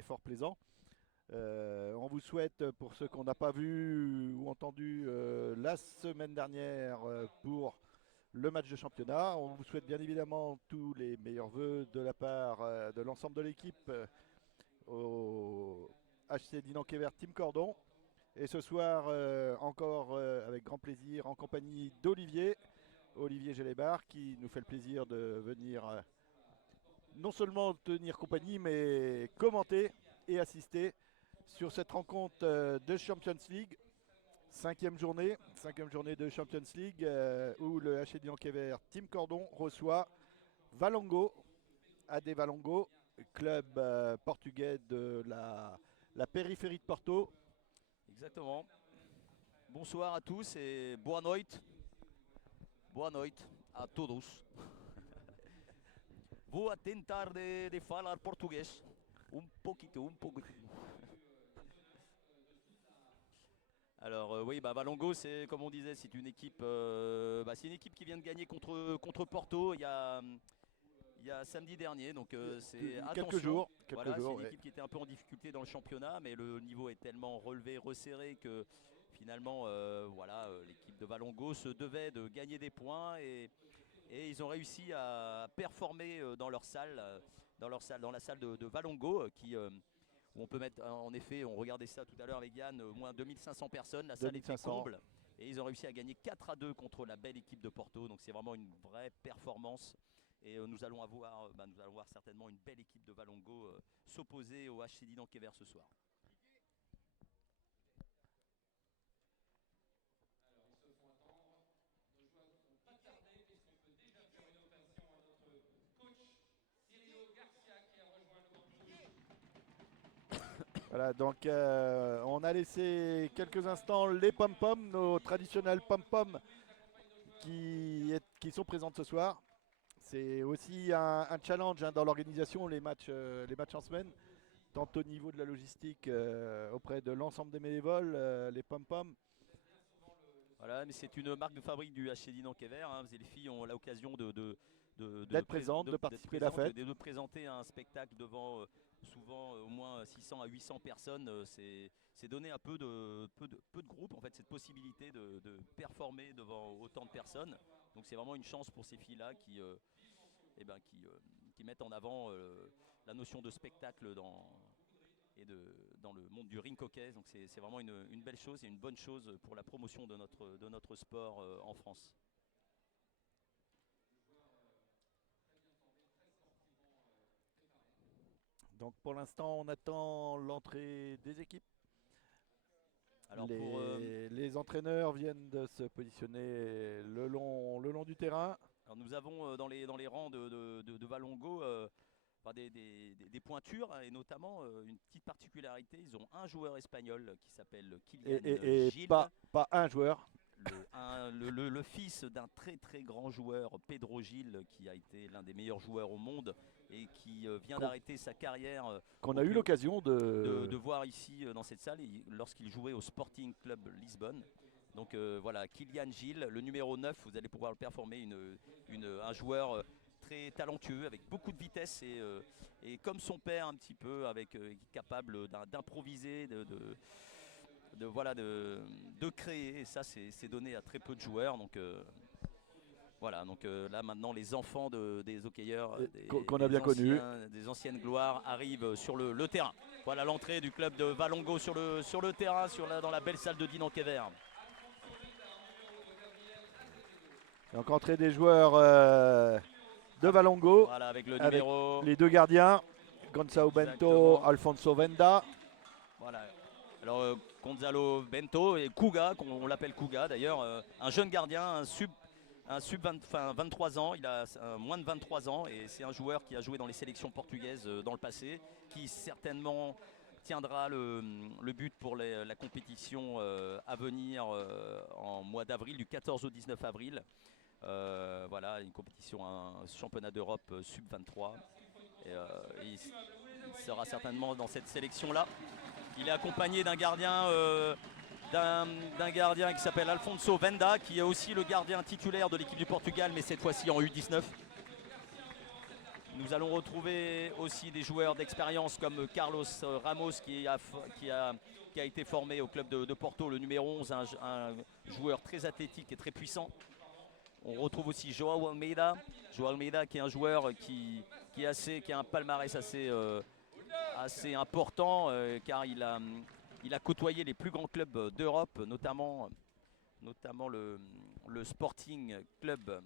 est fort plaisant. On vous souhaite, pour ceux qu'on n'a pas vu ou entendu la semaine dernière pour le match de championnat, on vous souhaite bien évidemment tous les meilleurs vœux de la part de l'ensemble de l'équipe au HC Dinan-Quévert Team Cordon. Et ce soir, encore avec grand plaisir, en compagnie d'Olivier, Olivier Gélébar, qui nous fait le plaisir de venir non seulement tenir compagnie, mais commenter et assister sur cette rencontre de Champions League. Cinquième journée de Champions League où le HC Dinan-Quévert Team Cordon reçoit Valongo, AD Valongo, club portugais de la périphérie de Porto. Exactement. Bonsoir à tous et boa noite. Boa noite a todos. Vou tentar de falar português. Um pouquinho. Alors oui, Valongo, c'est comme on disait, c'est une équipe, c'est une équipe qui vient de gagner contre Porto il y a samedi dernier, donc c'est Quelques attention. jours. Voilà, c'est une équipe qui était un peu en difficulté dans le championnat, mais le niveau est tellement relevé, resserré que finalement, l'équipe de Valongo se devait de gagner des points et ils ont réussi à performer dans leur salle, dans la salle de Valongo, où on peut mettre, en effet, on regardait ça tout à l'heure avec Yann, au moins 2500 personnes, la salle était 2500. comble. Et ils ont réussi à gagner 4-2 contre la belle équipe de Porto, donc c'est vraiment une vraie performance. Et nous allons voir certainement une belle équipe de Valongo s'opposer au HC Dinan-Quévert ce soir. Voilà, donc on a laissé quelques instants les pom-poms, nos traditionnels pom-poms qui sont présentes ce soir. C'est aussi un challenge dans l'organisation, les matchs en semaine, tant au niveau de la logistique auprès de l'ensemble des bénévoles, les pom-poms. Voilà, mais c'est une marque de fabrique du HC Dinan-Quévert. Hein. Les filles ont l'occasion D'être présentes, de participer à la fête. De présenter un spectacle devant souvent au moins 600 à 800 personnes. C'est donner un peu de groupe, en fait, cette possibilité de performer devant autant de personnes. Donc c'est vraiment une chance pour ces filles-là qui mettent en avant la notion de spectacle dans le monde du ring hockey. Donc c'est vraiment une belle chose et une bonne chose pour la promotion de notre sport en France. Donc pour l'instant, on attend l'entrée des équipes. Alors les entraîneurs viennent de se positionner le long du terrain. Alors nous avons dans les rangs de Valongo des pointures, hein, et notamment une petite particularité, ils ont un joueur espagnol qui s'appelle Kylian Gil. Pas un joueur. Le fils d'un très très grand joueur, Pedro Gil, qui a été l'un des meilleurs joueurs au monde et qui vient d'arrêter sa carrière. Qu'on a eu l'occasion de voir ici dans cette salle lorsqu'il jouait au Sporting Club Lisbonne. Donc voilà, Kylian Gil, le numéro 9, vous allez pouvoir le performer, un joueur très talentueux, avec beaucoup de vitesse et comme son père un petit peu, capable d'improviser, de créer, et ça c'est donné à très peu de joueurs. Donc voilà, donc là maintenant les enfants des hockeyeurs qu'on a bien connus, des anciennes gloires arrivent sur le terrain. Voilà l'entrée du club de Valongo sur le terrain, dans la belle salle de Dinan-Quévert. Donc entrée des joueurs de Valongo, voilà, avec le numéro, les deux gardiens, Gonçalo Bento, Alfonso Venda. Voilà. Alors Gonzalo Bento et Kuga, on l'appelle Kuga d'ailleurs, un jeune gardien, un sub 23 ans, il a moins de 23 ans et c'est un joueur qui a joué dans les sélections portugaises dans le passé, qui certainement tiendra le but pour la compétition à venir en mois d'avril, du 14 au 19 avril. Voilà, une compétition, un championnat d'Europe sub-23. Il sera certainement dans cette sélection-là. Il est accompagné d'un gardien qui s'appelle Alfonso Venda, qui est aussi le gardien titulaire de l'équipe du Portugal, mais cette fois-ci en U19. Nous allons retrouver aussi des joueurs d'expérience comme Carlos Ramos qui a été formé au club de Porto, le numéro 11, un joueur très athlétique et très puissant. On retrouve aussi Joao Almeida qui est un joueur qui a un palmarès assez important car il a côtoyé les plus grands clubs d'Europe, notamment le Sporting Club,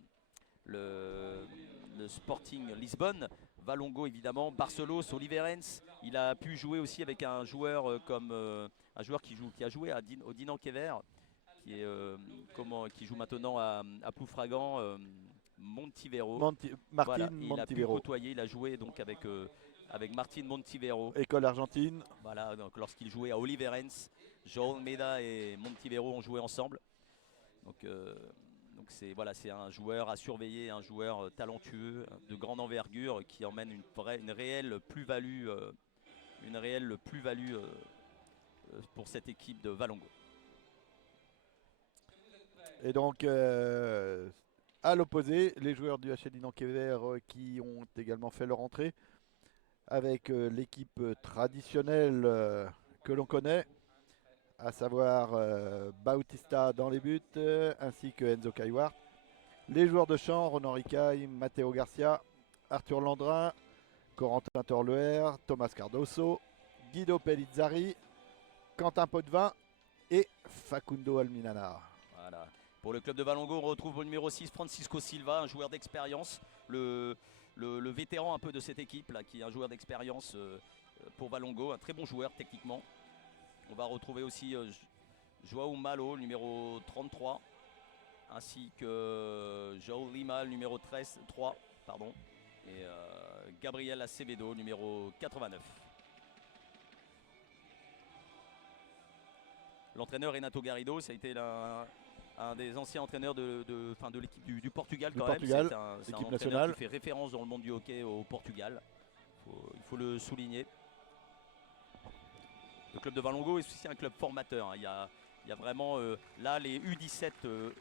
le Sporting Lisbonne, Valongo évidemment, Barcelos, Oliveirense. Il a pu jouer aussi avec un joueur qui a joué au Dinant Kéver, qui joue maintenant à Ploufragan, Montivero. Martin Il a pu Montivero. côtoyer, il a joué donc avec Martin Montivero. École argentine. Voilà, donc lorsqu'il jouait à Oliveirense, João Almeida et Montivero ont joué ensemble. Donc c'est un joueur à surveiller, un joueur talentueux, de grande envergure, qui emmène une réelle plus-value pour cette équipe de Valongo. Et donc, à l'opposé, les joueurs du HL Dinant-Kéver qui ont également fait leur entrée avec l'équipe traditionnelle que l'on connaît, à savoir Bautista dans les buts, ainsi que Enzo Caillouart. Les joueurs de champ, Ronan Ricaille, Matteo Garcia, Arthur Landrin, Corentin Torleher, Thomas Cardoso, Guido Pellizzari, Quentin Potvin et Facundo Alminana. Voilà. Pour le club de Valongo, on retrouve au numéro 6 Francisco Silva, un joueur d'expérience, le vétéran un peu de cette équipe, là, qui est un joueur d'expérience pour Valongo, un très bon joueur techniquement. On va retrouver aussi Joao Malo, numéro 33, ainsi que Joao Lima, numéro 3, et Gabriel Acevedo, numéro 89. L'entraîneur Renato Garrido, ça a été un des anciens entraîneurs de l'équipe du Portugal quand même. C'est un entraîneur nationale qui fait référence dans le monde du hockey au Portugal. Il faut le souligner. Le club de Valongo est aussi un club formateur. Il y a vraiment, là, les U17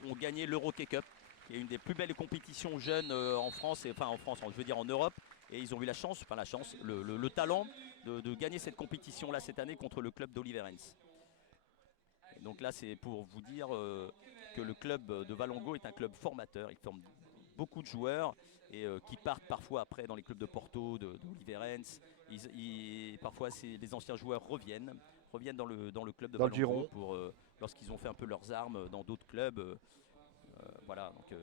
ont gagné l'Euro-Hockey Cup, qui est une des plus belles compétitions jeunes en France, en Europe. Et ils ont eu le talent de gagner cette compétition-là cette année contre le club d'Oliveirense. Donc là, c'est pour vous dire que le club de Valongo est un club formateur. Il forme beaucoup de joueurs et qui partent parfois après dans les clubs de Porto, d'Oliveirense. Parfois, les anciens joueurs reviennent dans le club de Valongo lorsqu'ils ont fait un peu leurs armes dans d'autres clubs. Voilà. Donc,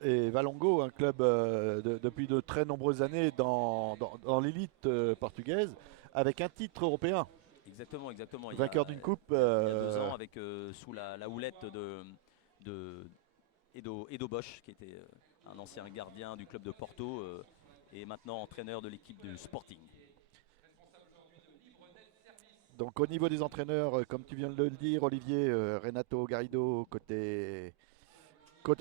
et Valongo, un club depuis de très nombreuses années dans l'élite portugaise, avec un titre européen. Exactement. Vainqueur d'une coupe. Il y a 2 ans, sous la houlette de Edo Bosch, qui était un ancien gardien du club de Porto et maintenant entraîneur de l'équipe du Sporting. Donc au niveau des entraîneurs, comme tu viens de le dire, Olivier, Renato Garrido côté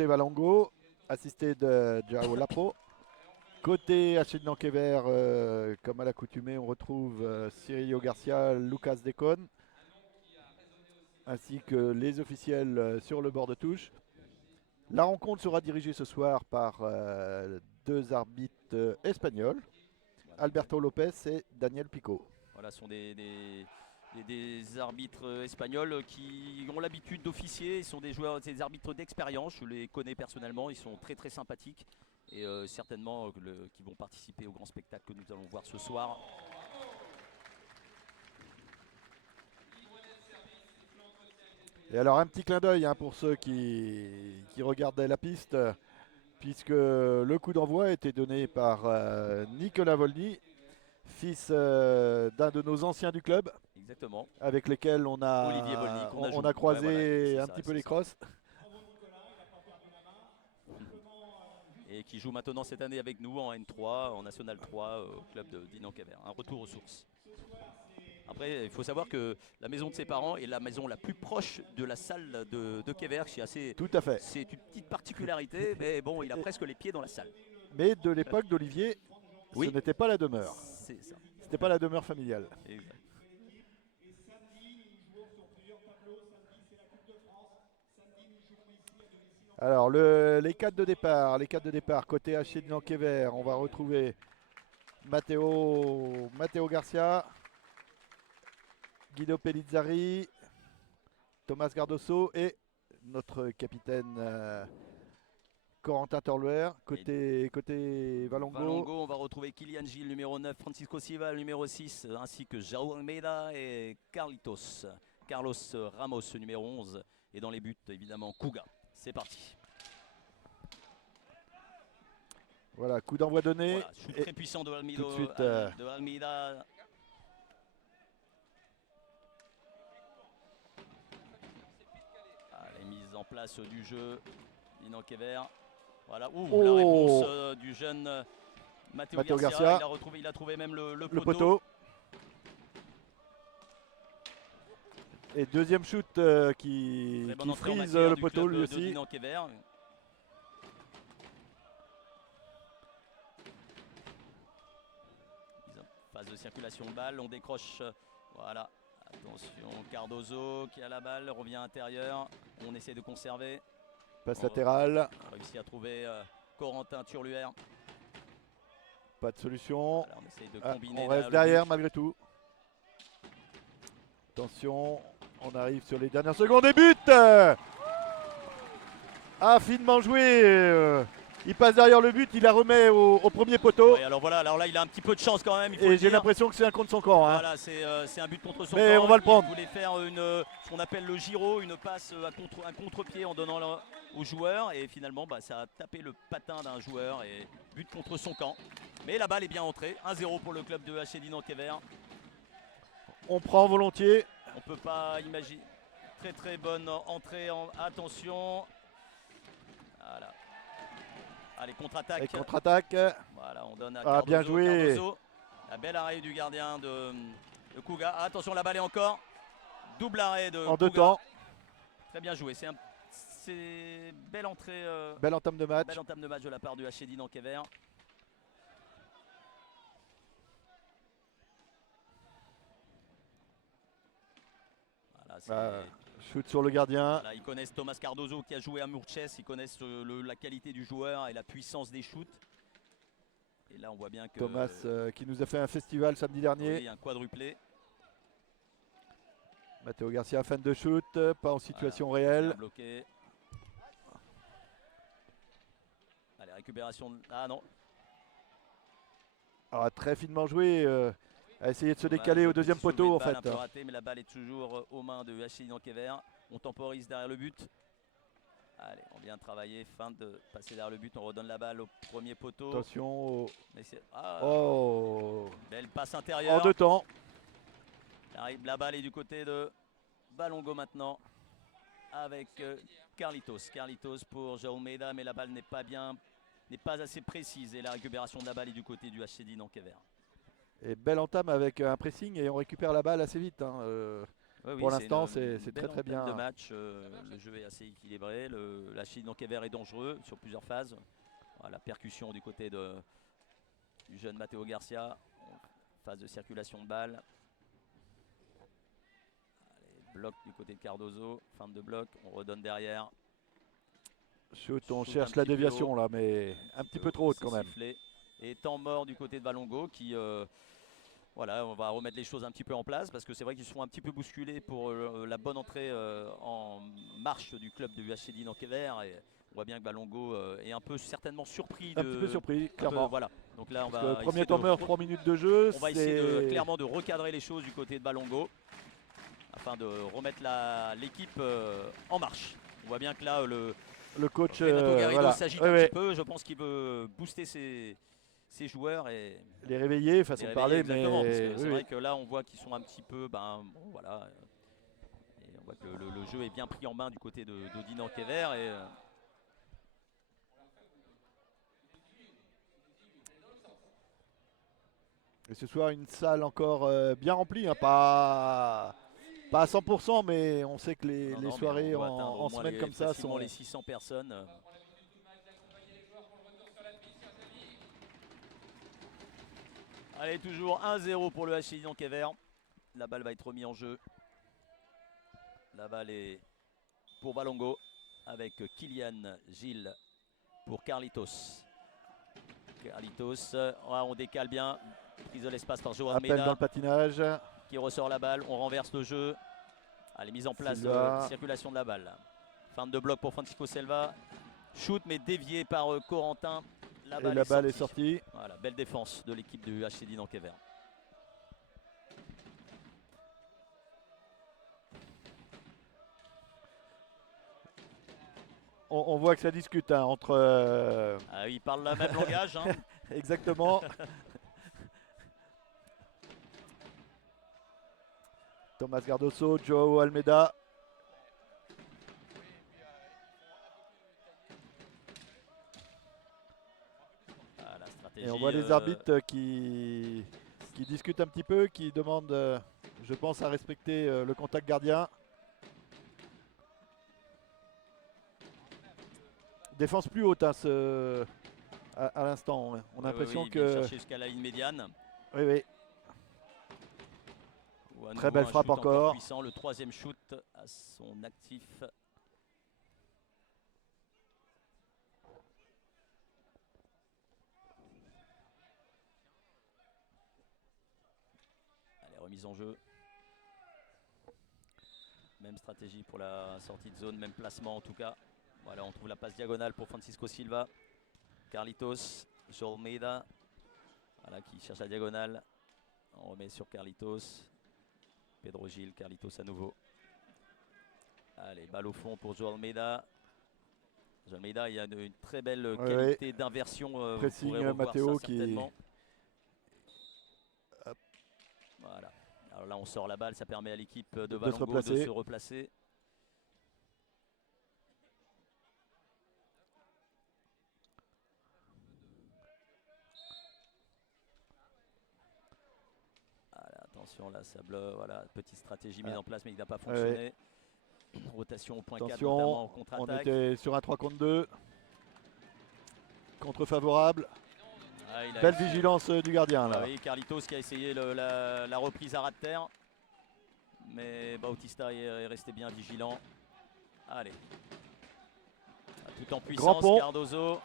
Valongo, assisté de Joao Lapo. Côté HL Dinant-Kéver, comme à l'accoutumée, on retrouve Cirillo Garcia, Lucas Decon, ainsi que les officiels sur le bord de touche. La rencontre sera dirigée ce soir par 2 arbitres espagnols, Alberto Lopez et Daniel Pico. Voilà, ce sont des arbitres espagnols qui ont l'habitude d'officier. Ils sont des arbitres d'expérience. Je les connais personnellement. Ils sont très très sympathiques et certainement qui vont participer au grand spectacle que nous allons voir ce soir. Et alors un petit clin d'œil pour ceux qui regardaient la piste, puisque le coup d'envoi a été donné par Nicolas Volny, fils d'un de nos anciens du club. Exactement. Avec lesquels on a, Olivier Volny, on a croisé un petit peu les crosses. Et qui joue maintenant cette année avec nous en N3, en National 3, au club de Dinant-Kéver. Un retour aux sources. Après, il faut savoir que la maison de ses parents est la maison la plus proche de la salle de Kéver. Tout à fait. C'est une petite particularité, mais bon, il a presque les pieds dans la salle. Mais de l'époque d'Olivier, ce n'était pas la demeure. C'est ça. C'était pas la demeure familiale. Exact. Alors, les 4 de départ. Les 4 de départ. Côté HC de Nankéver, on va retrouver Matteo Garcia, Guido Pellizzari, Thomas Gardoso et notre capitaine Corentin Torluer. Côté Valongo. Valongo, on va retrouver Kylian Gilles, numéro 9, Francisco Silva, numéro 6, ainsi que João Almeida et Carlos Ramos, numéro 11. Et dans les buts, évidemment, Kuga. C'est parti. Voilà, coup d'envoi donné. Voilà, shoot très puissant de Almeida. Tout de suite, De Almeida. Les mises en place du jeu. Dino Kever. Voilà, la réponse du jeune Matteo Garcia. Il a trouvé même le poteau. Et deuxième shoot qui frise le poteau lui aussi. Dino Kever. Phase de circulation de balle, on décroche. Voilà. Attention, Cardozo qui a la balle, revient intérieur. On essaie de conserver. Passe latérale. On a réussi à trouver Corentin Turluer. Pas de solution. Voilà, on essaie de combiner. On reste derrière malgré tout. Attention, on arrive sur les dernières secondes et but. Finement joué. Il passe derrière le but, il la remet au premier poteau. Oui, alors là il a un petit peu de chance quand même. Et j'ai l'impression que c'est un contre son camp. Voilà, c'est un but contre son camp. Mais on va le prendre. Il voulait faire ce qu'on appelle le giro, une passe un contre-pied en donnant au joueur. Et finalement, ça a tapé le patin d'un joueur et but contre son camp. Mais la balle est bien entrée. 1-0 pour le club de HC Nankéver. On prend volontiers. On ne peut pas imaginer. Très très bonne entrée. Attention. Voilà. Allez, contre-attaque. Contre-attaque. Voilà, on donne à Cardozo, bien joué. Cardozo. La belle arrêt du gardien de Kuga. Attention, la balle est encore. Double arrêt de en Kuga. 2 temps. Très bien joué. C'est belle entrée. Belle entame de match. Belle entame de match de la part du HC Nankéver. Voilà, shoot sur le gardien. Voilà, ils connaissent Thomas Cardozo qui a joué à Murches. Ils connaissent la qualité du joueur et la puissance des shoots. Et là, on voit bien que Thomas qui nous a fait un festival samedi dernier. Oui, un quadruplé. Matteo Garcia, fan de shoot, pas en situation réelle. Bien bloqué. Allez, récupération. Ah non. Très finement joué. A essayé de se décaler au deuxième poteau en fait. Un peu raté, mais la balle est toujours aux mains de HC Nankéver. On temporise derrière le but. Allez, on vient travailler, fin de passer derrière le but, on redonne la balle au premier poteau. Attention. Oh. Belle passe intérieure. En 2 temps. La balle est du côté de Valongo maintenant avec Carlitos. Carlitos pour João Almeida, mais la balle n'est pas assez précise et la récupération de la balle est du côté du HC Nankéver. Et belle entame avec un pressing et on récupère la balle assez vite. Oui, pour l'instant, c'est très très bien. De match, le jeu est assez équilibré. La HC Nankéver est dangereux sur plusieurs phases. Voilà, la percussion du côté du jeune Matteo Garcia. Phase de circulation de balle. Allez, bloc du côté de Cardozo. Fin de bloc, on redonne derrière. Shoot, on cherche la déviation là, mais un petit peu trop haute quand même. Sifflé. Et temps mort du côté de Valongo qui... voilà, on va remettre les choses un petit peu en place parce que c'est vrai qu'ils sont un petit peu bousculés pour la bonne entrée en marche du club de HC Nankéver et on voit bien que Valongo est un peu certainement surpris. Un petit peu surpris, clairement. Voilà. Donc là, on va premier temps meurt, 3 minutes de jeu. On va essayer clairement de recadrer les choses du côté de Valongo afin de remettre l'équipe en marche. On voit bien que là, le coach s'agite un petit peu. Je pense qu'il veut booster ses joueurs et les réveiller, façon de parler. Exactement, parce que c'est vrai que là on voit qu'ils sont un petit peu voilà, et on voit que le jeu est bien pris en main du côté de Nankéver et ce soir une salle encore bien remplie, pas à 100%, mais on sait que les soirées en semaine comme ça sont les 600 personnes. Allez, toujours 1-0 pour le HC Nankéver. La balle va être remise en jeu. La balle est pour Valongo. avec Kylian Gilles pour Carlitos. Carlitos, on décale bien. Prise de l'espace par Joao Appel dans Almeida le patinage. qui ressort la balle. On renverse le jeu. Allez, mise en place de Silva. circulation de la balle. Fin de bloc pour Francisco Silva. Shoot mais dévié par Corentin. La Et la balle est sortie. Voilà, belle défense de l'équipe du HCD Nankéver. On voit que ça discute hein, entre. Ah, ils parlent le même langage. Hein. Exactement. Thomas Cardoso, Joao Almeida. Ah, la stratégie, Et on voit les arbitres qui discutent un petit peu, qui demandent, je pense, à respecter le contact gardien. Défense plus haute hein, à l'instant. On a l'impression il vient que. chercher jusqu'à la ligne médiane. Oui, oui. Très belle frappe encore. Puissant, le troisième shoot à son actif. Allez, remise en jeu. Même stratégie pour la sortie de zone, même placement en tout cas. Voilà, on trouve la passe diagonale pour Francisco Silva. Carlitos, Joao Almeida. Voilà, qui cherche la diagonale. On remet sur Carlitos. Pedro Gil, Carlitos à nouveau. Allez, balle au fond pour Joao Almeida. Joao Almeida, il y a une très belle qualité d'inversion. Pressing Matteo qui. Voilà. Alors là, on sort la balle, ça permet à l'équipe de Valongo de se replacer. Attention, là, ça bloque. Voilà, petite stratégie mise en place, mais qui n'a pas fonctionné. Rotation au point 4, notamment en contre-attaque. On était sur un 3 contre 2. Contre favorable. Belle vigilance du gardien là. Oui, Carlitos qui a essayé la reprise à ras de terre. Mais Bautista est resté bien vigilant. Allez. Tout en puissance, Cardoso.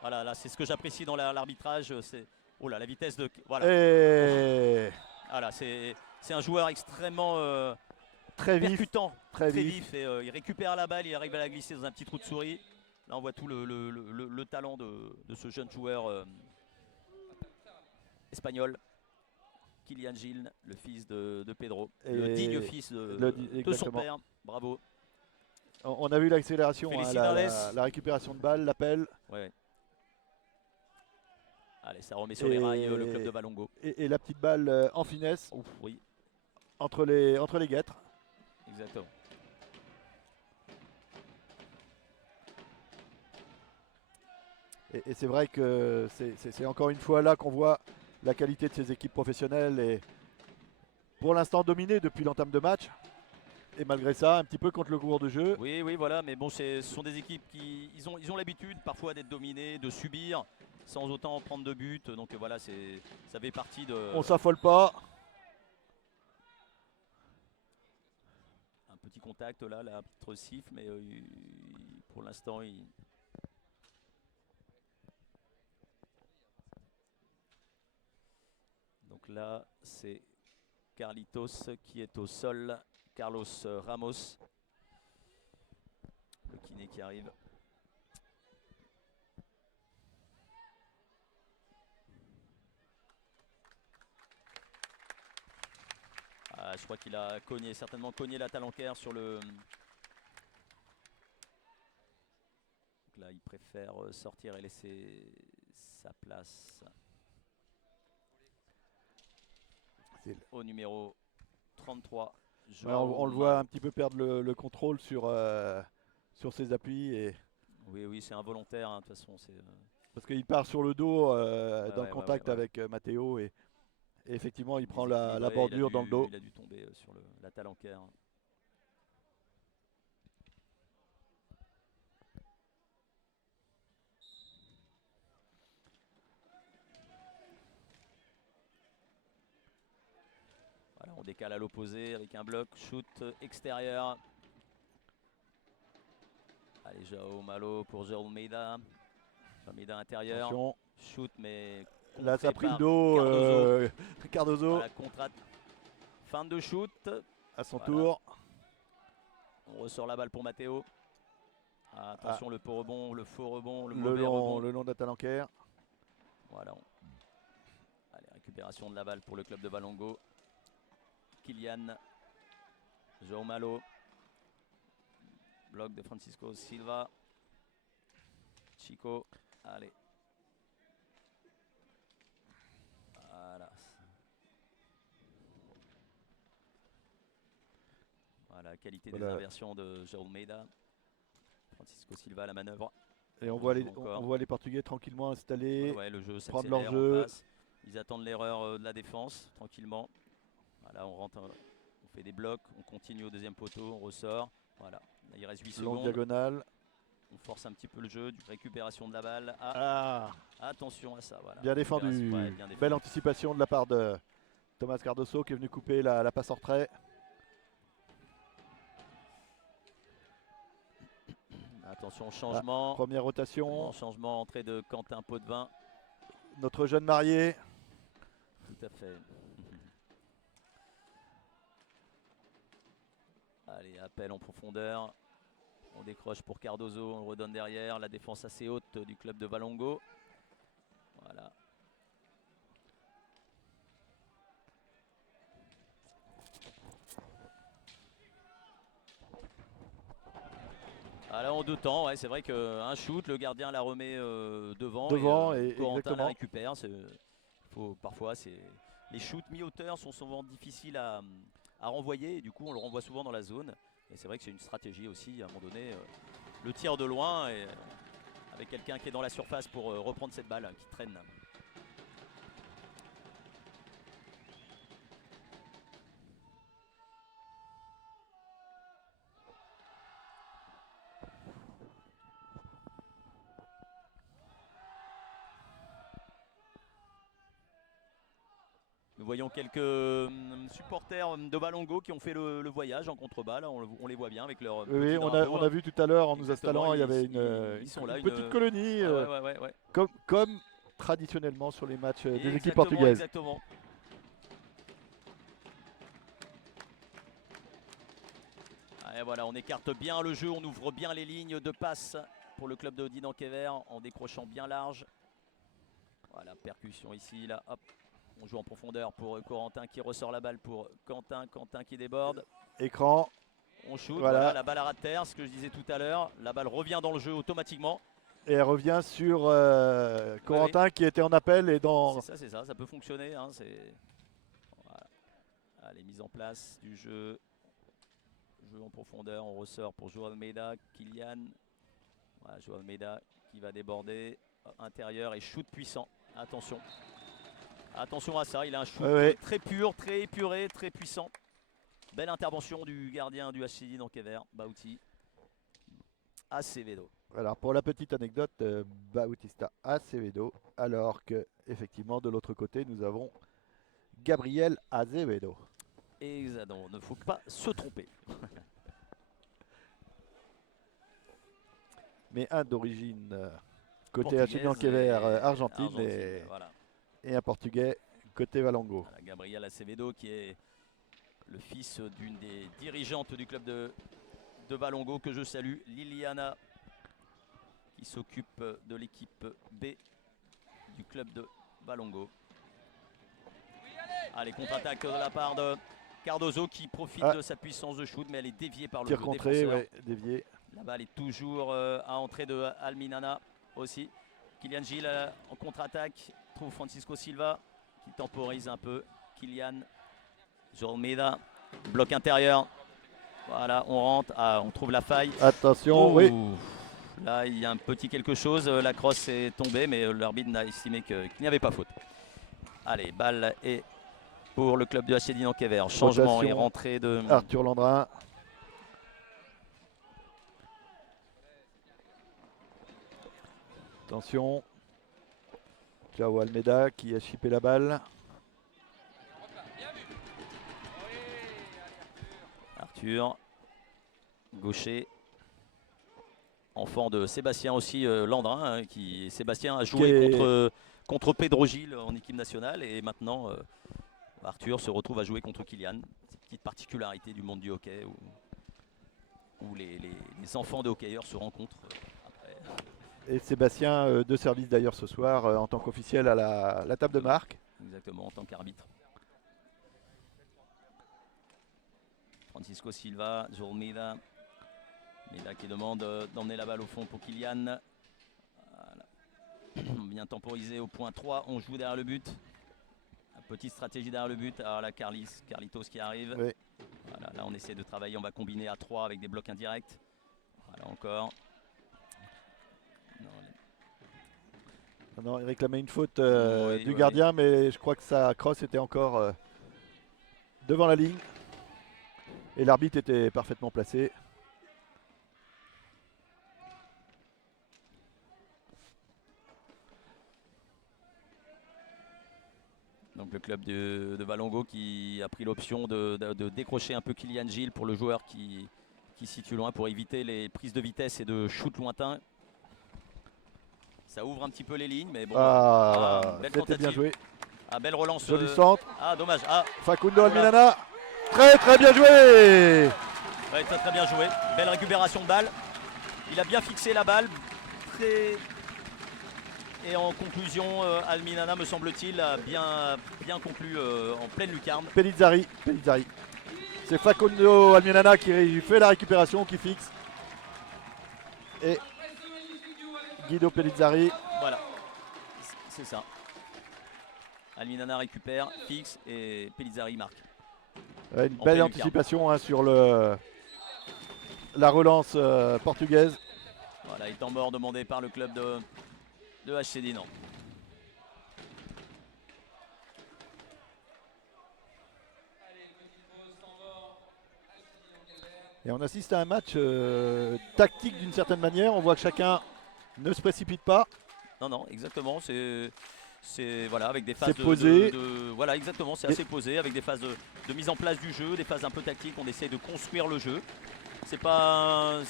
Voilà, là c'est ce que j'apprécie dans l'arbitrage. Oh là, la vitesse de. Voilà. Et... Voilà, c'est un joueur extrêmement très percutant, très vif. Et il récupère la balle, il arrive à la glisser dans un petit trou de souris. Là on voit tout le talent de ce jeune joueur espagnol, Kylian Gil, le fils de Pedro, le digne fils de son père. Bravo. On a vu l'accélération, hein, la récupération de balle, l'appel. Ouais. Allez, ça remet sur les rails le club de Valongo. Et la petite balle en finesse. Ouf, oui. Entre les guêtres. Exactement. Et c'est vrai que c'est encore une fois là qu'on voit la qualité de ces équipes professionnelles et pour l'instant dominées depuis l'entame de match. Et malgré ça, un petit peu contre le cours de jeu. Oui, voilà, mais bon, ce sont des équipes qui ils ont l'habitude parfois d'être dominées, de subir sans autant prendre de but. Donc voilà, ça fait partie de. On s'affole pas. Un petit contact là, l'arbitre siffle, mais pour l'instant, Donc là, c'est Carlitos qui est au sol. Carlos Ramos, le kiné qui arrive. Je crois qu'il a certainement cogné la talanquère sur le. Donc là, il préfère sortir et laisser sa place au numéro 33. Ouais, on le voit un petit peu perdre le contrôle sur ses appuis. Oui, c'est involontaire, hein, de toute façon. Parce qu'il part sur le dos dans le contact avec Matteo et effectivement il prend la bordure dans le dos. Il a dû tomber sur la talanquère. Voilà, on décale à l'opposé avec un bloc, shoot extérieur. Allez, Joao Malo pour Joao Almeida. Almeida intérieur. Attention. Shoot, mais Là, ça a pris le par dos. Cardozo. Cardozo Voilà, contre fin de shoot. à son Voilà. tour. On ressort la balle pour Matteo. Attention, le faux rebond, le Le mauvais rebond. long d'Atalanquer. Voilà. Allez, récupération de la balle pour le club de Valongo. Kylian. Joao Malo. Bloc de Francisco Silva. Chico. Allez. Voilà. Voilà, qualité des inversions de Joao Almeida. Francisco Silva à la manœuvre. Et on voit les Portugais tranquillement installés. Ouais, le jeu prendre leur s'accélère, jeu. on passe. Ils attendent l'erreur de la défense tranquillement. Voilà, on rentre, on fait des blocs, on continue au deuxième poteau, on ressort. Voilà, là, il reste 8 Longue secondes. diagonale. On force un petit peu le jeu, récupération de la balle. Attention à ça, voilà. Bien défendu. Ouais, bien défendu. Belle anticipation de la part de Thomas Cardoso qui est venu couper la passe en retrait. Attention, changement. Première rotation. Changement, entrée de Quentin Potvin. Notre jeune marié. Tout à fait. Allez, appel en profondeur. On décroche pour Cardozo, on le redonne derrière. La défense assez haute du club de Valongo. Voilà. Alors en 2 temps, ouais, c'est vrai qu'un shoot, le gardien la remet devant et Corentin la récupère. Parfois, les shoots mi-hauteur sont souvent difficiles à renvoyer et du coup on le renvoie souvent dans la zone. Et c'est vrai que c'est une stratégie aussi à un moment donné. Le tir de loin et avec quelqu'un qui est dans la surface pour reprendre cette balle qui traîne. Nous voyons quelques supporters de Valongo qui ont fait le voyage en contreballe. On les voit bien avec leur. Oui, on a vu tout à l'heure en nous installant, il y avait une petite colonie, ouais. comme traditionnellement sur les matchs des équipes portugaises. Exactement. Et voilà, on écarte bien le jeu, on ouvre bien les lignes de passe pour le club de Dinan-Kéver en décrochant bien large. Voilà, percussion ici, là, hop. On joue en profondeur pour Corentin qui ressort la balle pour Quentin qui déborde. Écran. On shoot, voilà, la balle à ras de terre, ce que je disais tout à l'heure. La balle revient dans le jeu automatiquement. Et elle revient sur Corentin qui était en appel et dans... C'est ça, ça peut fonctionner. Hein, voilà. Allez, mise en place du jeu. Jeu en profondeur, on ressort pour Joao Almeida, Kylian. Voilà, Joao Almeida qui va déborder. Intérieur et shoot puissant. Attention. Attention à ça, il a un shoot très pur, très épuré, très puissant. Belle intervention du gardien du HCD Dinan-Kéver, Bauti Acevedo. Alors pour la petite anecdote, Bautista Acevedo, alors que effectivement de l'autre côté nous avons Gabriel Azevedo. Exactement, il ne faut pas se tromper. Mais un d'origine côté HCD Dinan-Kéver Argentine et un Portugais côté Valongo. Voilà, Gabriel Acevedo qui est le fils d'une des dirigeantes du club de Valongo que je salue, Liliana, qui s'occupe de l'équipe B du club de Valongo. Allez, contre-attaque de la part de Cardozo qui profite de sa puissance de shoot, mais elle est déviée par le défenseur. Dévié. La balle est toujours à entrée de Alminana aussi. Kylian Gilles en contre-attaque trouve Francisco Silva qui temporise un peu. Kylian, Joao Almeida, bloc intérieur. Voilà, on rentre, on trouve la faille. Attention, oui. Là, il y a un petit quelque chose. La crosse est tombée, mais l'arbitre n'a estimé qu'il n'y avait pas faute. Allez, balle est pour le club de HCD Dinan-Kéver. Changement et rentrée de Arthur Landrin. Attention. Joao Almeida qui a chippé la balle. Arthur, gaucher. enfant de Sébastien aussi Landrin, hein, Sébastien a Qui joué est- contre Pedro Gil en équipe nationale et maintenant Arthur se retrouve à jouer contre Kylian. C'est une petite particularité du monde du hockey où les enfants de hockeyeurs se rencontrent après. Et Sébastien de service d'ailleurs ce soir en tant qu'officiel à la table de marque. Exactement, en tant qu'arbitre. Francisco Silva, Jormida. Mida qui demande d'emmener la balle au fond pour Kylian. Voilà. Bien temporisé au point 3. On joue derrière le but. Petite stratégie derrière le but. Alors là, Carlitos qui arrive. Oui. Voilà, là, on essaie de travailler. On va combiner à 3 avec des blocs indirects. Voilà, encore. Non, il réclamait une faute Oui, du oui, gardien, mais je crois que sa crosse était encore devant la ligne. Et l'arbitre était parfaitement placé. Donc le club de Valongo qui a pris l'option de décrocher un peu Kylian Gilles pour le joueur qui situe loin pour éviter les prises de vitesse et de shoot lointain. Ça ouvre un petit peu les lignes, mais bon. Belle C'était tentative. bien joué. Belle relance. Joli centre. Dommage. Facundo Voilà. Alminana. Très très bien joué. Ouais, très bien joué. Belle récupération de balle. Il a bien fixé la balle. Et en conclusion, Alminana, me semble-t-il, a bien conclu en pleine lucarne. Pellizzari. C'est Facundo Alminana qui fait la récupération, qui fixe. Et Guido Pellizzari. Voilà, c'est ça. Alminana récupère, fixe et Pellizzari marque. Une belle anticipation sur la relance portugaise. Voilà, temps mort demandé par le club de HC Dinan. Et on assiste à un match tactique d'une certaine manière. On voit que chacun ne se précipite pas. Non, exactement. C'est voilà, avec des phases posé. Voilà, exactement. C'est assez posé avec des phases de mise en place du jeu, des phases un peu tactiques. On essaie de construire le jeu. C'est pas,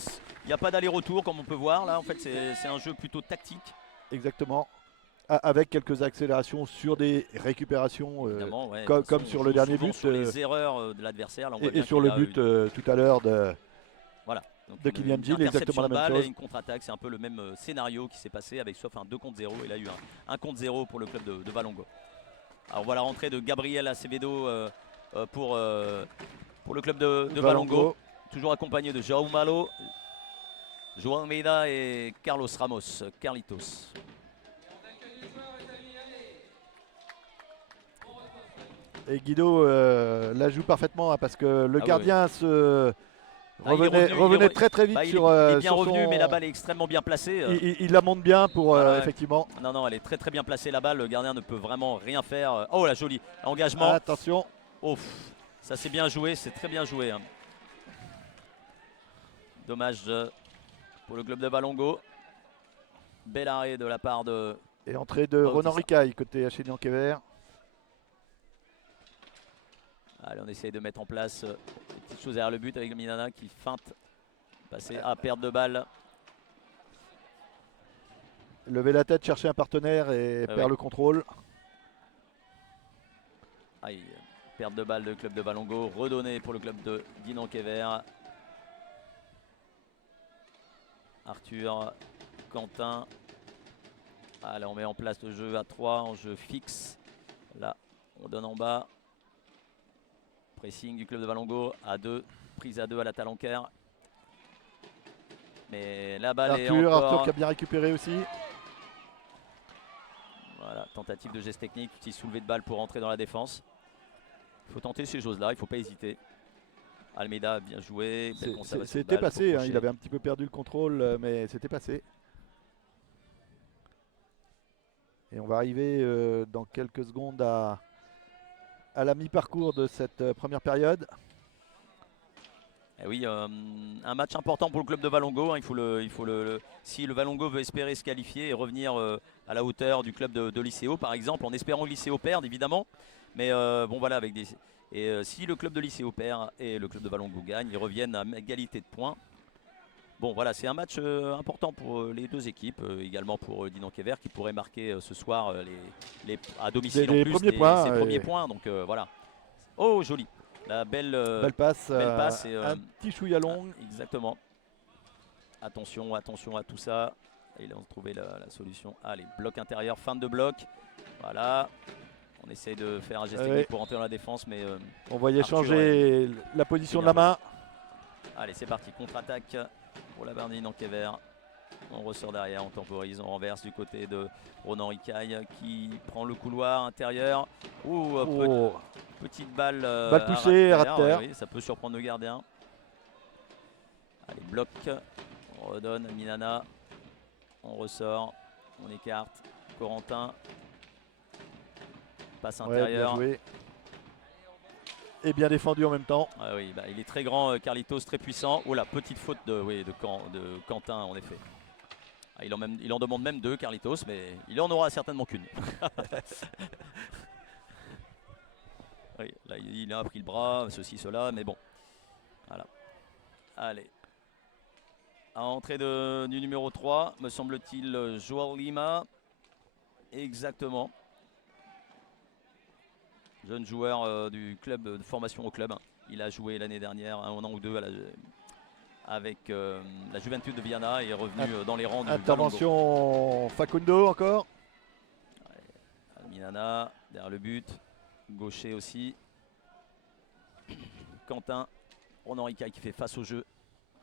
il n'y a pas d'aller-retour comme on peut voir là. En fait, c'est un jeu plutôt tactique. Exactement. Avec quelques accélérations sur des récupérations, Ouais, comme sur le dernier but. Sur les erreurs de l'adversaire. Et sur le but tout à l'heure voilà. de Kylian Gilles, exactement la même chose. Et une contre-attaque, c'est un peu le même scénario qui s'est passé avec sauf un 2 contre 0. Et là, il y a eu un contre 0 pour le club de Valongo. Alors, on voit la rentrée de Gabriel Acevedo pour le club de Valongo. Toujours accompagné de João Malo, João Almeida et Carlos Ramos, Carlitos. Et Guido la joue parfaitement parce que le gardien revenait très très vite il est bien sur revenu, mais la balle est extrêmement bien placée. Il la monte bien pour effectivement. Non, elle est très bien placée la balle. Le gardien ne peut vraiment rien faire. Oh, la jolie engagement. Attention. Oh, ça c'est bien joué, c'est très bien joué. Hein. Dommage pour le club de Valongo. Bel arrêt de la part de. Et entrée de Ronan Ricaille côté HC Dinan-Quévert. Allez, on essaye de mettre en place des petites choses derrière le but avec Minana qui feinte. Passer à perte de balle. Lever la tête, chercher un partenaire et perd le contrôle. Aïe, perte de balle du club de Valongo. Redonné pour le club de Dinan-Quévert. Arthur, Quentin. Allez, on met en place le jeu à 3 en jeu fixe. Là, on donne en bas. Pressing du club de Valongo à 2. Prise à 2 à la Talanquère. Mais la balle est encore... Arthur qui a bien récupéré aussi. Voilà, tentative de geste technique, petit soulevé de balle pour rentrer dans la défense. Il faut tenter ces choses-là, il ne faut pas hésiter. Almeida bien joué. C'était passé, hein, il avait un petit peu perdu le contrôle, mais c'était passé. Et on va arriver dans quelques secondes à la mi-parcours de cette première période. Et oui, un match important pour le club de Valongo. Hein, si le Valongo veut espérer se qualifier et revenir à la hauteur du club de Liceo, par exemple, en espérant que Liceo perde, évidemment. Mais bon, voilà, si le club de Liceo perd et le club de Valongo gagne, ils reviennent à égalité de points. Bon, voilà, c'est un match important pour les deux équipes, également pour Dinan Kever qui pourrait marquer ce soir à domicile Les en plus premiers points, ses ouais. premiers points. Donc voilà. Oh, joli. La Belle passe, et, un petit chouïa long. exactement. Attention à tout ça. Et là, on a trouvé la solution. Allez, bloc intérieur, fin de bloc. Voilà. On essaye de faire un geste technique pour rentrer dans la défense, mais on voyait Arthur, changer la position de la main. Allez, c'est parti. Contre-attaque pour la Bernine en Kever. On ressort derrière, on temporise, on renverse du côté de Ronan Ricaille qui prend le couloir intérieur. Petite balle, balle poussée, à ras de terre. Oui, ça peut surprendre le gardien. Allez, bloc. On redonne à Minana. On ressort. On écarte. Corentin. Passe intérieure. Bien joué. Et bien défendu en même temps. Ah oui, bah, il est très grand, Carlitos, très puissant. Oh la petite faute de Quentin, en effet. Ah, il en demande même deux, Carlitos, mais il en aura certainement qu'une. Oui, là, il a pris le bras, ceci, cela, mais bon. Voilà. Allez. À entrée du numéro 3, me semble-t-il, Joao Lima. Exactement. Jeune joueur du club de formation au club. Il a joué l'année dernière, un an ou deux, avec la Juventus de Viana et est revenu dans les rangs du intervention Facundo encore. Ouais. Minana, derrière le but. Gaucher aussi. Quentin. Ronan Ricaille qui fait face au jeu.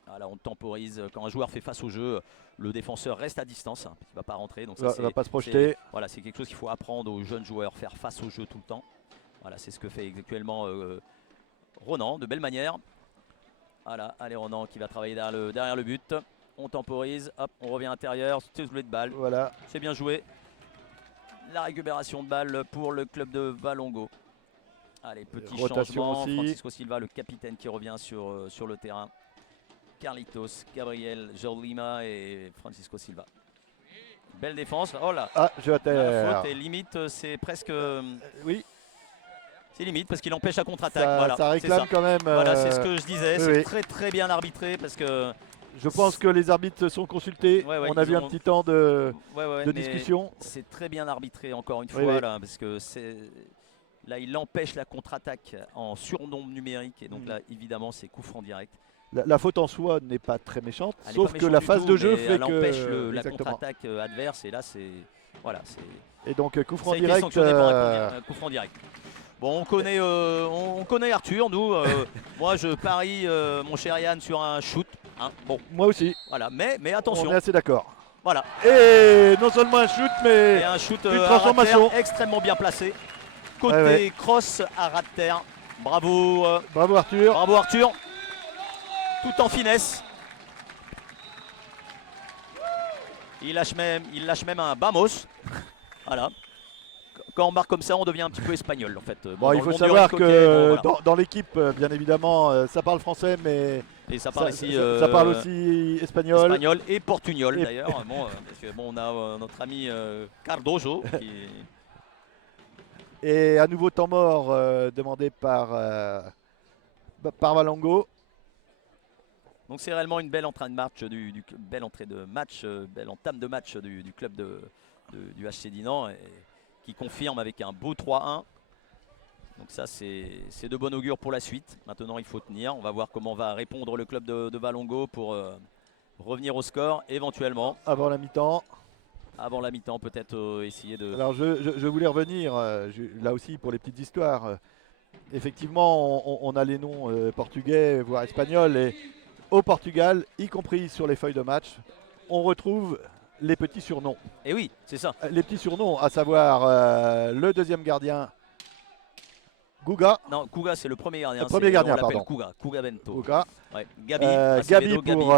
Voilà, on temporise. Quand un joueur fait face au jeu, le défenseur reste à distance. Il ne va pas rentrer. Donc ça, va pas se projeter. Voilà, c'est quelque chose qu'il faut apprendre aux jeunes joueurs, faire face au jeu tout le temps. Voilà, c'est ce que fait actuellement Ronan, de belle manière. Voilà, allez Ronan qui va travailler derrière le but. On temporise, hop, on revient intérieur, c'est joué de balle. Voilà. C'est bien joué. La récupération de balle pour le club de Valongo. Allez, petit changement. Aussi. Francisco Silva, le capitaine qui revient sur le terrain. Carlitos, Gabriel, Joao Lima et Francisco Silva. Belle défense. Oh là. Ah, jeu à terre. La faute est limite, c'est presque. Oui. C'est limite parce qu'il empêche la contre-attaque. Ça, voilà, ça réclame quand même. Voilà, c'est ce que je disais. Oui, c'est oui. très très bien arbitré parce que. Je pense que les arbitres sont consultés. Ouais, on a vu un petit temps de discussion. C'est très bien arbitré encore une Oui, fois oui. là, parce que là il empêche la contre-attaque en surnombre numérique et donc là évidemment c'est coup franc direct. La faute en soi n'est pas très méchante, Elle sauf pas que la du phase tout, de jeu mais fait elle que empêche la exactement. contre-attaque adverse et là c'est voilà. Et donc coup franc Ça a été direct. sanctionné par un coup franc direct. Bon, on connaît Arthur, nous. Moi, je parie, mon cher Yann, sur un shoot. Hein, bon, Moi aussi. voilà. Mais attention. On est assez d'accord. Voilà. Et non seulement un shoot, mais Et un shoot une à transformation. ras de terre, extrêmement bien placé. Côté Ouais. cross à ras de terre. Bravo. Bravo Arthur. Bravo Arthur. Tout en finesse. Il lâche même un Bamos. Voilà. Quand on marque comme ça, on devient un petit peu espagnol en fait. Bon, il faut savoir que dans l'équipe, bien évidemment, ça parle français, mais et ça parle aussi, ça parle aussi espagnol. Espagnol et portugnol d'ailleurs. Bon, parce que bon, on a notre ami Cardoso qui. Et à nouveau temps mort demandé par Valongo. Donc c'est réellement une belle entrée de match belle entame de match du club du HC Dinan et qui confirme avec un beau 3-1. Donc ça c'est de bon augure pour la suite. Maintenant il faut tenir. On va voir comment va répondre le club de Valongo pour revenir au score éventuellement. Avant la mi-temps. Avant la mi-temps peut-être essayer de... Alors je voulais revenir là aussi pour les petites histoires. Effectivement on a les noms portugais voire espagnols et au Portugal, y compris sur les feuilles de match, on retrouve les petits surnoms. Et oui, c'est ça. Les petits surnoms, à savoir le deuxième gardien, Guga. Non, Kuga c'est le premier gardien. Le premier gardien, on l'appelle pardon. Kuga Bento. Guga. Ouais. Gabi pour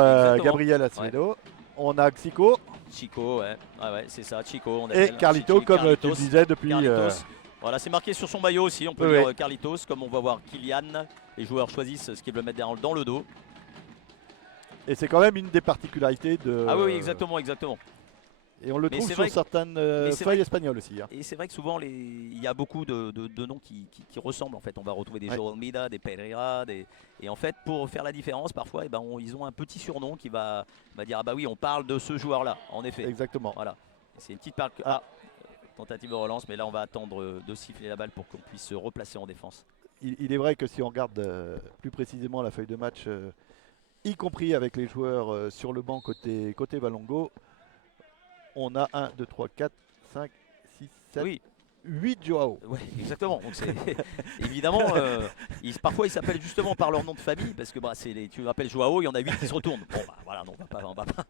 Gabriel Acevedo. Ouais. On a Xico. Chico, ouais, c'est ça, Chico. Et Carlito, comme tu le disais depuis. Voilà, c'est marqué sur son maillot aussi. On peut dire Carlitos, comme on va voir Kylian. Les joueurs choisissent ce qu'ils veulent mettre dans le dos. Et c'est quand même une des particularités de. Ah oui, exactement. Et on le Mais trouve c'est sur vrai que- certaines mais c'est feuilles vrai espagnoles aussi, hein. Et c'est vrai que souvent, il y a beaucoup de noms qui ressemblent. En fait, on va retrouver des Ouais. Joe Almeida, des Pereira, et en fait, pour faire la différence, parfois, eh ben, ils ont un petit surnom qui va dire ah bah oui, on parle de ce joueur-là. En effet, Exactement. voilà. C'est une petite part. Ah. Tentative de relance, mais là, on va attendre de siffler la balle pour qu'on puisse se replacer en défense. Il est vrai que si on regarde plus précisément la feuille de match, y compris avec les joueurs sur le banc côté Valongo, on a 1, 2, 3, 4, 5, 6, 7, Oui, 8 Joao. ouais, exactement. Donc c'est évidemment, parfois ils s'appellent justement par leur nom de famille parce que bah, tu l'appelles Joao, il y en a 8 qui se retournent. Bon bah voilà, non, on va pas.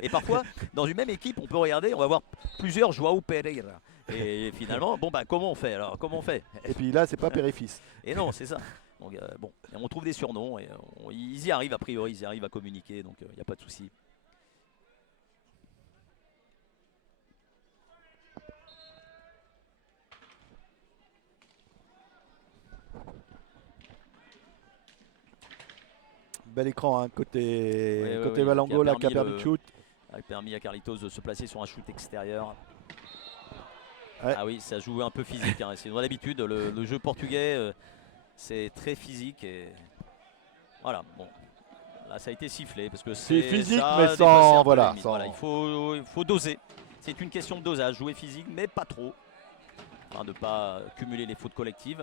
Et parfois, dans une même équipe, on peut regarder, on va voir plusieurs Joao Pereira. Et finalement, bon bah comment on fait alors? Comment on fait? Et puis là, c'est pas père et fils. Et non, c'est ça. Donc bon, et on trouve des surnoms et ils y arrivent a priori, ils y arrivent à communiquer, donc il n'y a pas de souci. Bel écran hein, côté, Ouais, ouais, côté ouais, Valongo, là, qui a permis de shoot. A permis à Carlitos de se placer sur un shoot extérieur. Ouais. Ah oui, ça joue un peu physique. Hein. C'est l'habitude. Le jeu portugais, c'est très physique. Et voilà, bon. Là, ça a été sifflé parce que C'est physique, ça a mais dépassé sans. un peu la Voilà, limite. sans- Voilà, il faut doser. C'est une question de dosage. Jouer physique, mais pas trop. Enfin, de ne pas cumuler les fautes collectives.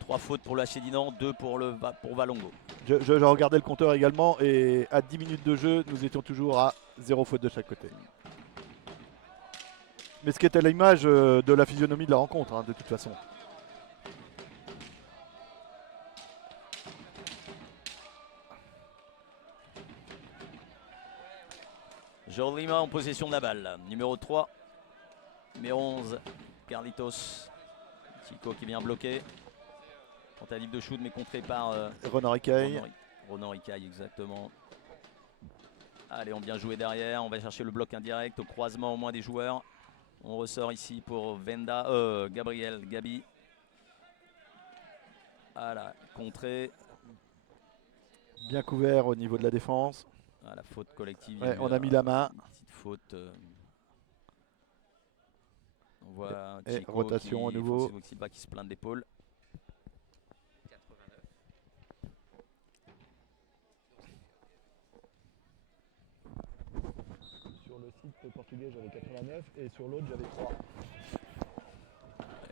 3 fautes pour le HC Dinan, 2 pour Valongo. Je regardais le compteur également et à 10 minutes de jeu, nous étions toujours à 0 faute de chaque côté. Mais ce qui était l'image de la physionomie de la rencontre, hein, de toute façon. Jordi Lima en possession de la balle. Numéro 3. Numéro 11, Carlitos. Chico qui vient bloquer. Tentative de shoot mais contré par Ronan Ricaille. Ronan Ricaille, exactement. Allez, on vient jouer derrière. On va chercher le bloc indirect au croisement au moins des joueurs. On ressort ici pour Gabi. Voilà, contré. Bien couvert au niveau de la défense. Voilà, faute collective. Ouais, on a mis la main. Petite faute. On voit Et Chico rotation à nouveau. qui se plaint de l'épaule. Sur le site portugais, j'avais 89 et sur l'autre, j'avais 3.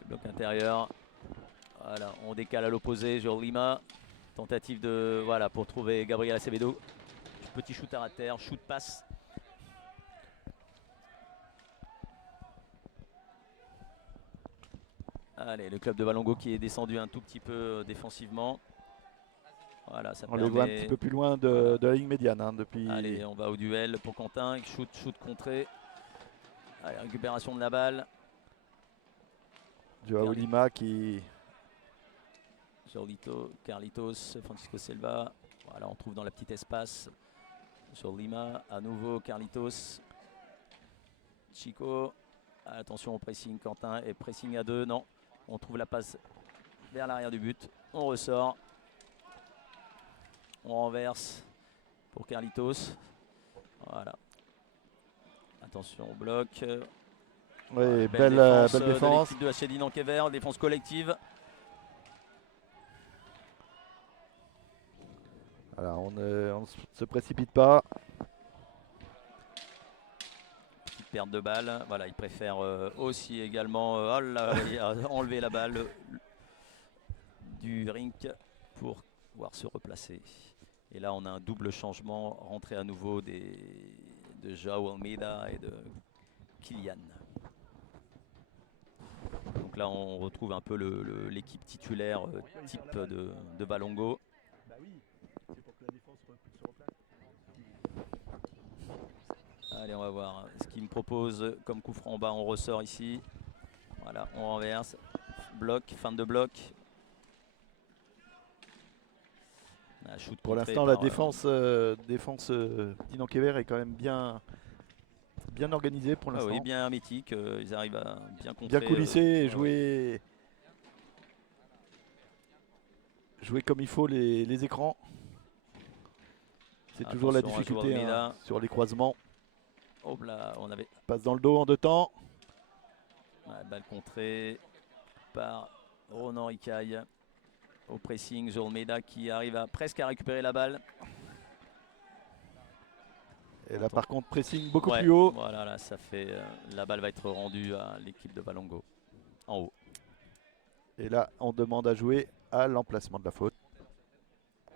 Bloc intérieur. Voilà, on décale à l'opposé. Jordi Lima. Tentative de. Voilà, pour trouver Gabriel Acevedo. Petit shoot à terre, shoot passe. Allez, le club de Valongo qui est descendu un tout petit peu défensivement. Voilà, ça On permet... les voit un petit peu plus loin de la ligne médiane hein, depuis. Allez, on va au duel pour Quentin. Shoot contré. Allez, récupération de la balle. Joao Lima qui. Carlitos, Francisco Silva. Voilà, on trouve dans la petite espace. Sur Lima, à nouveau Carlitos. Chico. Attention au pressing, Quentin. Et pressing à 2, non. On trouve la passe vers l'arrière du but. On ressort. On renverse pour Carlitos. Voilà. Attention au bloc. Oui, Belle belle défense défense. de l'équipe de HC Dinan Kever, défense collective. Voilà, on ne se précipite pas. Petite perte de balle. Voilà, il préfère aussi également enlever la balle du rink pour pouvoir se replacer. Et là, on a un double changement. Rentrée à nouveau de Joao Almeida et de Kylian. Donc là, on retrouve un peu l'équipe titulaire type de Valongo. Allez, on va voir ce qu'il me propose comme coup franc en bas. On ressort ici. Voilà, on renverse. Bloc, fin de bloc. Pour l'instant, la défense Dinan Kever est quand même bien organisée pour l'instant. Oui, bien hermétique. Ils arrivent à bien contrer. Bien coulisser et jouer comme il faut les écrans. C'est toujours la difficulté hein, sur les croisements. Hop là, on avait Passe dans le dos en 2 temps. balle contrée par Ronan Ricaille. Au pressing, João Almeida qui arrive presque à récupérer la balle. Et là par contre pressing beaucoup Ouais, plus haut. Voilà, là, ça fait. La balle va être rendue à l'équipe de Valongo. En haut. Et là on demande à jouer à l'emplacement de la faute.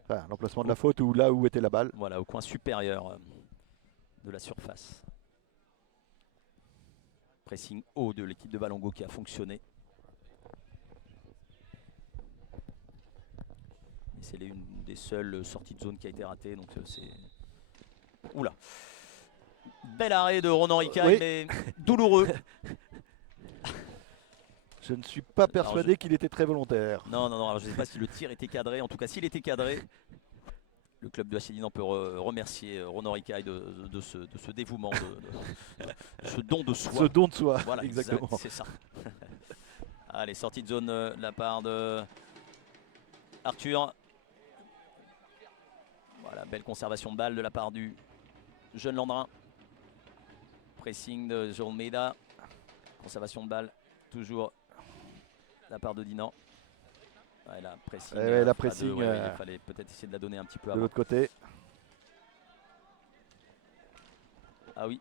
Enfin l'emplacement de la faute ou là où était la balle. Voilà, au coin supérieur de la surface. Pressing haut de l'équipe de Valongo qui a fonctionné. C'est une des seules sorties de zone qui a été ratée. Donc c'est. Oula. Bel arrêt de Ronan Ricaille, Oui. mais douloureux. Je ne suis pas persuadé qu'il était très volontaire. Non. Alors, je ne sais pas si le tir était cadré. En tout cas, s'il était cadré, le club de Achédine peut remercier Ronan Ricaille de ce dévouement, de ce don de soi. Ce don de soi, Voilà, exactement. c'est ça. Allez, sortie de zone de la part de Arthur. Voilà, belle conservation de balle de la part du jeune Landrin. Pressing de João Almeida. Conservation de balle, toujours de la part de Dinan. Ouais, la pressing, la pressing, il fallait peut-être essayer de la donner un petit peu de avant. l'autre côté. Ah oui,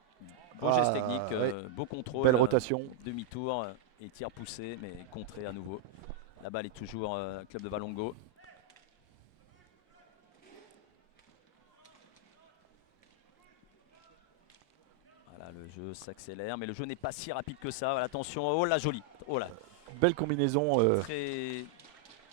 beau geste technique, beau contrôle. Belle rotation. Demi-tour et tir poussé, mais contré à nouveau. La balle est toujours club de Valongo. Voilà, le jeu s'accélère, mais le jeu n'est pas si rapide que ça. Voilà, attention, oh là, joli. Oh là. Belle combinaison. Très...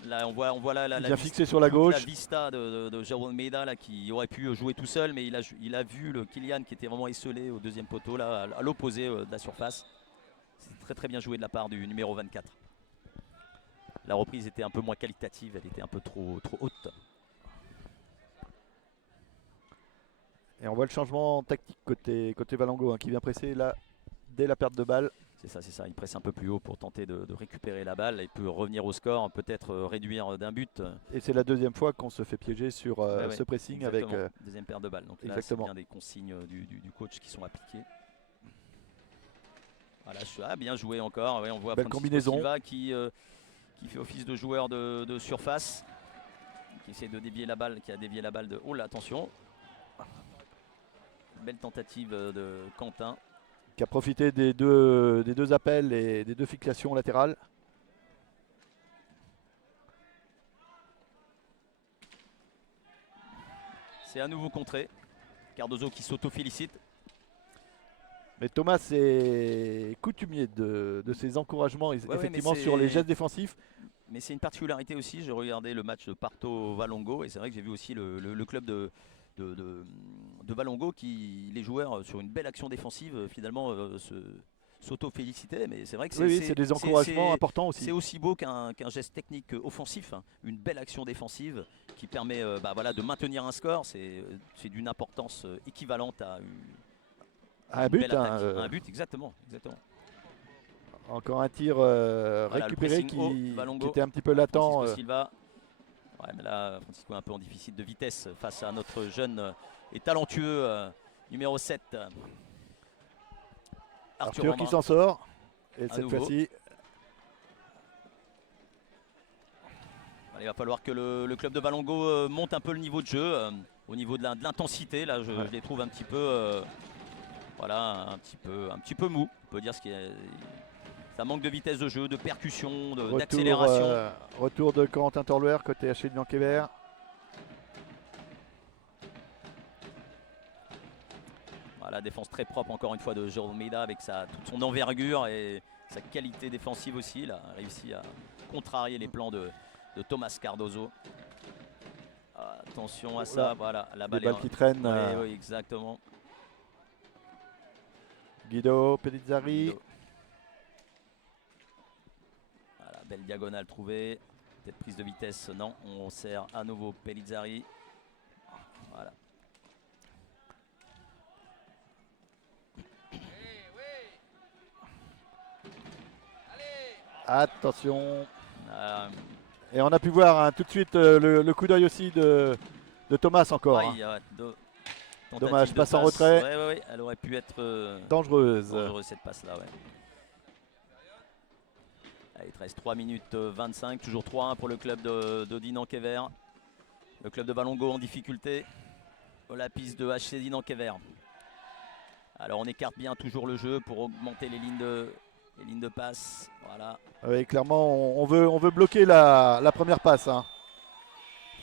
Là, on voit la bien fixé sur la gauche. La vista de João Almeida là, qui aurait pu jouer tout seul, mais il a vu le Kylian qui était vraiment esselé au deuxième poteau, là, à l'opposé de la surface. C'est très bien joué de la part du numéro 24. La reprise était un peu moins qualitative, elle était un peu trop haute. Et on voit le changement tactique côté Valongo qui vient presser là dès la perte de balle. C'est ça, il presse un peu plus haut pour tenter de récupérer la balle et peut revenir au score, peut-être réduire d'un but. Et c'est la deuxième fois qu'on se fait piéger sur ce pressing exactement. avec... Deuxième paire de balles, donc là c'est bien des consignes du coach qui sont appliquées. Voilà, bien joué encore, on voit belle combinaison. Silva qui fait office de joueur de surface, qui essaie de dévier la balle, qui a dévié la balle de... Oh là, attention. Belle tentative de Quentin. Qui a profité des deux appels et des 2 fixations latérales. C'est à nouveau contré. Cardozo qui s'auto-félicite. Mais Thomas est coutumier de ses encouragements effectivement sur les gestes défensifs. Mais c'est une particularité aussi. Je regardais le match de Parto-Valongo et c'est vrai que j'ai vu aussi le club de Valongo qui les joueurs sur une belle action défensive finalement s'auto-félicitaient, mais c'est vrai que c'est des encouragements importants aussi. C'est aussi beau qu'un geste technique offensif, hein. Une belle action défensive qui permet de maintenir un score, c'est d'une importance équivalente à un but, un but, exactement. Encore un tir récupéré qui Valongo, était un petit peu latent. Silva. Ouais, mais là, Francisco est un peu en déficit de vitesse face à notre jeune et talentueux numéro 7. Arthur qui s'en sort. Et cette fois-ci... Il va falloir que le club de Valongo monte un peu le niveau de jeu. Au niveau de l'intensité, là, je les trouve un petit peu... un petit peu mou. On peut dire ce qui est... Ça manque de vitesse de jeu, de percussion, d'accélération. Retour de Corentin Torluer côté Achille Bianquet-Vert. Voilà, défense très propre encore une fois de João Almeida avec toute son envergure et sa qualité défensive aussi. Il a réussi à contrarier les plans de Thomas Cardozo. Attention à ça, voilà. La balle qui traîne. Oui, exactement. Guido Pellizzari. Belle diagonale trouvée, peut-être prise de vitesse, non, on sert à nouveau Pellizzari. Voilà. Attention. Et on a pu voir tout de suite le coup d'œil aussi de Thomas encore. Dommage, passe en retrait. Ouais, elle aurait pu être Dangereuse. cette passe-là. Ouais. Allez, il te reste 3 minutes 25, toujours 3-1 pour le club de Dinan-Kéver. Le club de Valongo en difficulté. La piste de HC Dinan-Kéver. Alors on écarte bien toujours le jeu pour augmenter les lignes de passe. Voilà. Oui, clairement, on veut bloquer la première passe. Hein.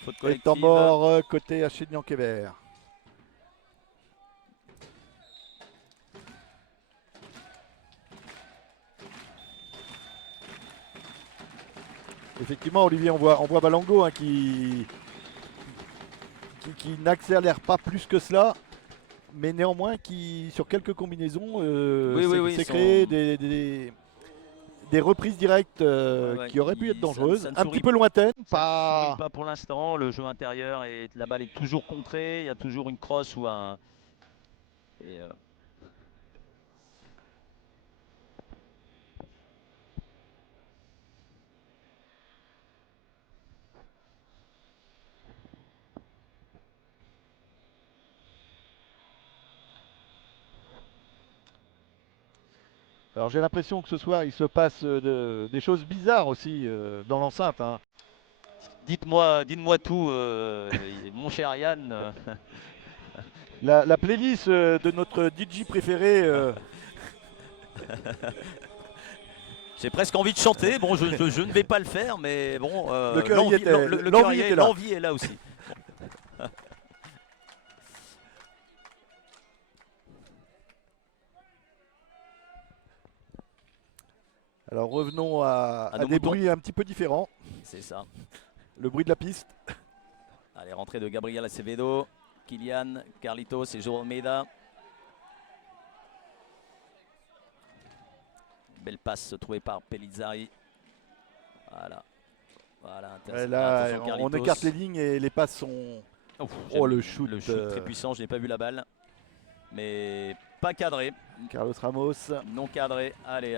Faute Et collective. temps mort côté HC Dinan-Kéver. Effectivement, Olivier, on voit Valongo hein, qui n'accélère pas plus que cela, mais néanmoins qui, sur quelques combinaisons, s'est créé des reprises directes qui auraient pu être dangereuses, un petit peu lointaines. Pas pour l'instant, le jeu intérieur, et la balle est toujours contrée, il y a toujours une crosse ou un... Alors j'ai l'impression que ce soir il se passe des choses bizarres aussi dans l'enceinte. Hein. Dites-moi tout, mon cher Yann. La playlist de notre DJ préféré. J'ai presque envie de chanter. Bon, je ne vais pas le faire, mais bon, l'envie est là aussi. Alors revenons à des bruits un petit peu différents. C'est ça. Le bruit de la piste. Allez, rentrée de Gabriel Acevedo, Kylian, Carlitos et João Almeida. Belle passe trouvée par Pellizzari. Voilà. Là, on écarte les lignes et les passes sont... le shoot. Le shoot très puissant, je n'ai pas vu la balle. Mais pas cadré. Carlos Ramos. Non cadré. Allez,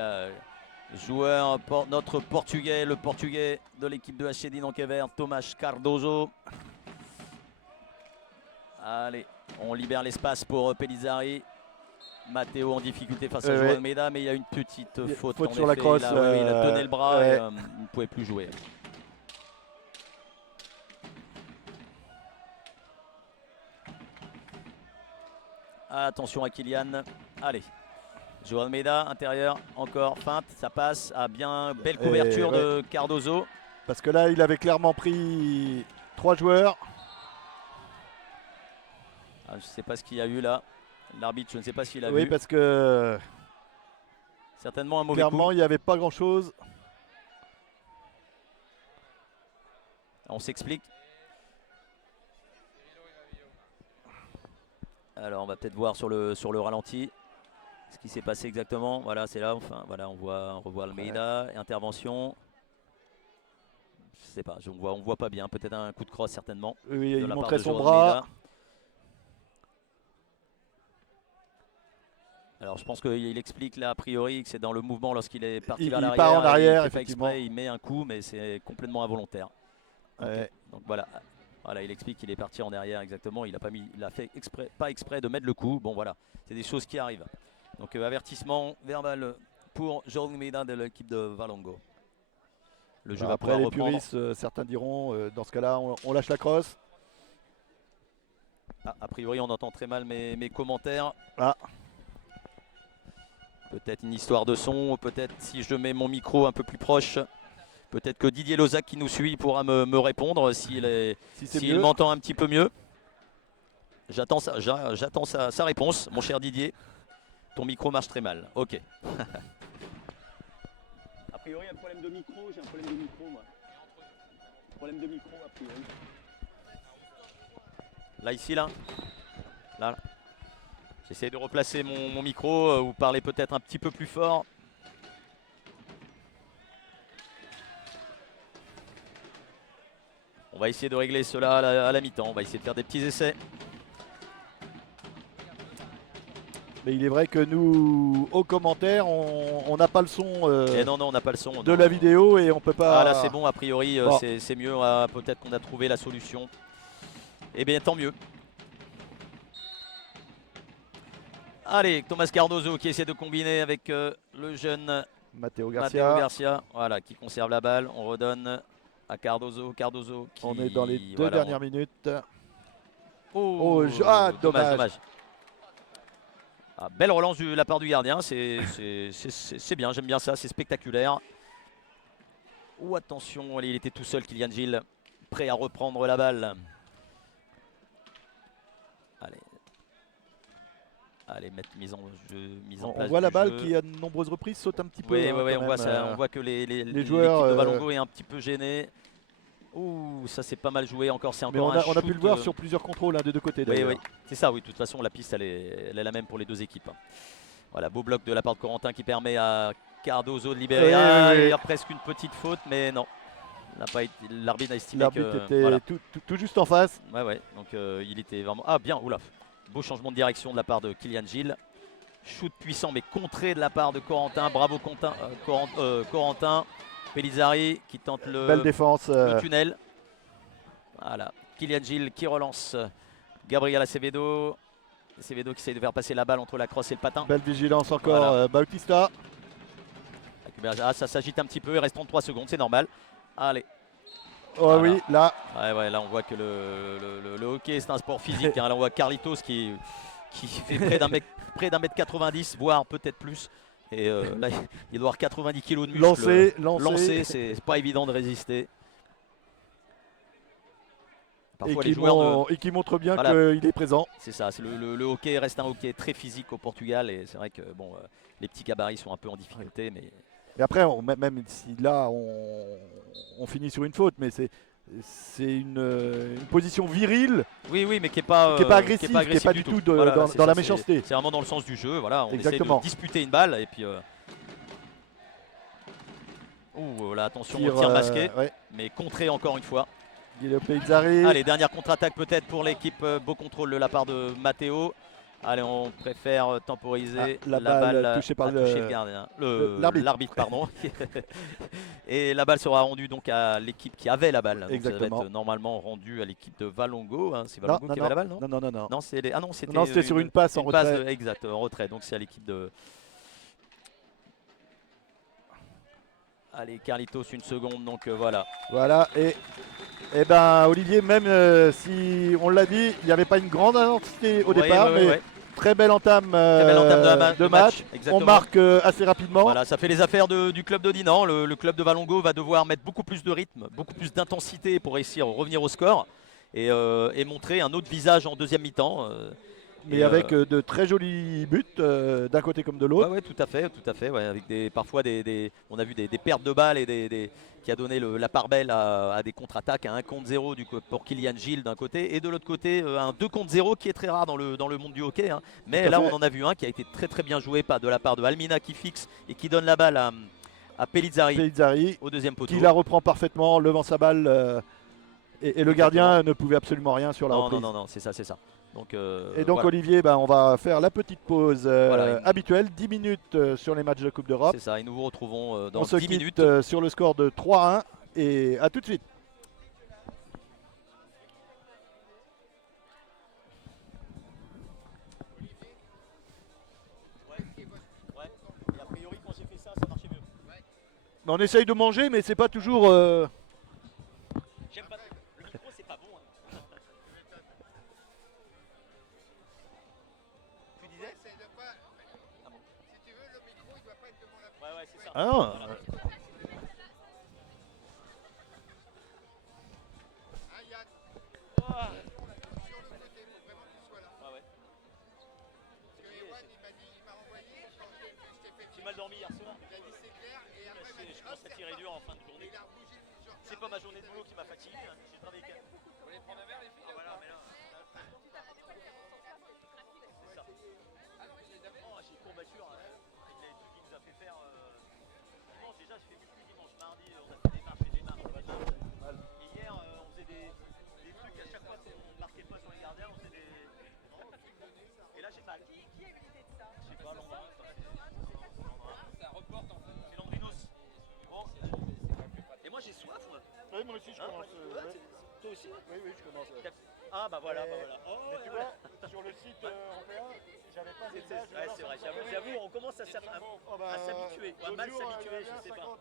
joueur, notre Portugais, le Portugais de l'équipe de HC Dinan-Kéver, Tomás Cardoso. Allez, on libère l'espace pour Pellizzari. Matteo en difficulté face à João Almeida, mais il y a une petite faute en sur effet. la crosse. Il a donné le bras et il ne pouvait plus jouer. Attention à Kylian. Allez. João Almeida, intérieur, encore feinte, ça passe. Belle couverture de Cardoso. Parce que là, il avait clairement pris 3 joueurs. Je ne sais pas ce qu'il y a eu là. L'arbitre, je ne sais pas s'il a vu. Oui, parce que certainement un mauvais coup. Clairement, il n'y avait pas grand-chose. On s'explique. Alors, on va peut-être voir sur le ralenti ce qui s'est passé exactement. Voilà, c'est là. Enfin, voilà, on revoit Almeida. Intervention. Je sais pas, on voit pas bien. Peut-être un coup de crosse certainement. Oui, il montrait son bras. Almeida. Alors je pense qu'il explique là a priori que c'est dans le mouvement lorsqu'il est parti vers l'arrière. Il part en arrière, il fait pas exprès, il met un coup, mais c'est complètement involontaire. Ouais. Donc voilà, il explique qu'il est parti en arrière exactement. Il a fait pas exprès de mettre le coup. Bon voilà, c'est des choses qui arrivent. Donc avertissement verbal pour João Almeida de l'équipe de Valongo. Le jeu va après les reprendre. puristes, certains diront dans ce cas-là, on lâche la crosse. A priori, on entend très mal mes commentaires. Peut-être une histoire de son, peut-être si je mets mon micro un peu plus proche, peut-être que Didier Lozac qui nous suit pourra me répondre s'il m'entend un petit peu mieux. J'attends sa réponse, mon cher Didier. Ton micro marche très mal, ok. A priori, un problème de micro, j'ai un problème de micro moi. Problème de micro a priori. Là, ici, là. J'essaie de replacer mon micro ou parler peut-être un petit peu plus fort. On va essayer de régler cela à la mi-temps. On va essayer de faire des petits essais. Mais il est vrai que nous, aux commentaires, on n'a pas le son, non, on n'a pas le son de la vidéo et on peut pas... Ah là c'est bon, a priori c'est mieux. Peut-être qu'on a trouvé la solution. Eh bien tant mieux. Allez, Thomas Cardozo qui essaie de combiner avec le jeune Matteo Matteo Garcia. Garcia. Voilà, qui conserve la balle. On redonne à Cardozo. Cardozo qui... On est dans les deux voilà, dernières minutes. Oh, dommage. dommage. Ah, belle relance de la part du gardien, c'est bien, j'aime bien ça, c'est spectaculaire. Oh attention, allez, il était tout seul Kylian Gilles, prêt à reprendre la balle. Allez, mise en place. On voit la balle jeu. qui à de nombreuses reprises saute un petit peu. Oui, hein, on voit ça, on voit que les joueurs l'équipe de Valongo est un petit peu gênée. Ouh, ça c'est pas mal joué encore, c'est mais encore on a pu le voir sur plusieurs contrôles des deux côtés. Oui, c'est ça, oui, de toute façon la piste elle est la même pour les deux équipes. Voilà, beau bloc de la part de Corentin qui permet à Cardozo de libérer. Il y a presque une petite faute, mais non. L'arbitre a estimé que... L'arbitre était voilà. tout juste en face. Ouais, donc il était vraiment... Ah bien, oula, beau changement de direction de la part de Kylian Gilles. Shoot puissant mais contré de la part de Corentin. Bravo Corentin. Pellizzari qui tente belle défense, le tunnel. Voilà, Kylian Gilles qui relance Gabriel Acevedo. Acevedo qui essaye de faire passer la balle entre la crosse et le patin. Belle vigilance encore, voilà. Bautista. Ah, ça s'agite un petit peu, il reste 33 secondes, c'est normal. Allez. Oh voilà. Oui, là. Ouais, là on voit que le hockey c'est un sport physique. Hein. Là on voit Carlitos qui fait près d'un mètre 90, voire peut-être plus. Et là il doit avoir 90 kg de muscle. Lancé, c'est pas évident de résister. Parfois, et qui montre bien qu'il est présent. C'est ça, le hockey reste un hockey très physique au Portugal et c'est vrai que bon, les petits gabarits sont un peu en difficulté. Mais... Et après, même si là on finit sur une faute, mais c'est une position virile. Oui, mais qui n'est pas agressive, qui n'est pas du tout dans la méchanceté. C'est vraiment dans le sens du jeu. Voilà, on Exactement. essaie de disputer une balle et puis. Là, attention, tir masqué, mais contré encore une fois. Allez, dernière contre-attaque peut-être pour l'équipe. Beau contrôle de la part de Matteo. Allez, on préfère temporiser. La balle touchée par le gardien. L'arbitre, pardon. Et la balle sera rendue donc à l'équipe qui avait la balle. Exactement. Donc ça va être normalement rendu à l'équipe de Valongo. Hein. C'est Valongo qui avait la balle, non? Non. C'était sur une passe en retrait. Exact, en retrait. Donc c'est à l'équipe de... Allez, Carlitos, une seconde, donc voilà. Voilà, et ben Olivier, même si on l'a dit, il n'y avait pas une grande intensité au départ, mais très belle entame de match. On marque assez rapidement. Voilà, ça fait les affaires du club de Dinan. Le club de Valongo va devoir mettre beaucoup plus de rythme, beaucoup plus d'intensité pour réussir à revenir au score et montrer un autre visage en deuxième mi-temps. Mais avec de très jolis buts d'un côté comme de l'autre. Ouais, tout à fait. Ouais, avec parfois on a vu des pertes de balles et qui a donné la part belle à des contre-attaques, à 1 contre 0 pour Kylian Gilles d'un côté et de l'autre côté un 2 contre 0 qui est très rare dans le monde du hockey. Hein. Mais là on en a vu un qui a été très très bien joué de la part de Almina qui fixe et qui donne la balle à Pellizzari au deuxième poteau. Qui la reprend parfaitement, levant sa balle et le gardien ne pouvait absolument rien sur la reprise. Non, c'est ça. Donc, et donc voilà. Olivier, on va faire la petite pause habituelle, 10 minutes sur les matchs de Coupe d'Europe. C'est ça, et nous vous retrouvons dans 10 minutes. On se quitte sur le score de 3-1 et à tout de suite. Et a priori quand j'ai fait ça marchait mieux. On essaye de manger, mais c'est pas toujours... J'aime pas. Le micro c'est pas bon. Hein. Tu disais ah bon. Si tu veux, le micro il doit pas être devant la bouche. Ouais, c'est ça. Ah non. Yann. Sur le côté, il faut vraiment que tu sois là. Ouais. Parce que Ewan il m'a renvoyé quand je t'ai fait. J'ai mal dormi hier soir. Il a dit c'est clair et après je commence à tirer dur en fin de journée. C'est pas ma journée de boulot qui m'a fatigué. Hein. J'ai travaillé. Vous voulez prendre un verre les filles? Voilà, mais là. J'ai une courbature avec les trucs qu'il nous a fait faire. Dimanche déjà, je fais muscu dimanche, mardi, on a fait des marches. Et hier, on faisait des trucs à chaque fois qu'on marquait pas sur les gardiens, on faisait des. Et là, j'ai mal. Qui a eu l'idée de ça? Je sais pas, Landrin. Ça reporte en fait. C'est Landrinos. Bon. Et moi, j'ai soif, moi. Oui, moi aussi, je commence. Toi aussi? Oui, je commence. Ah, bah voilà. Mais tu vois, sur le site européen, j'avais pas C'est d'image. ouais, c'est vrai, j'avoue, on commence à s'habituer, ou à mal s'habituer, je sais pas.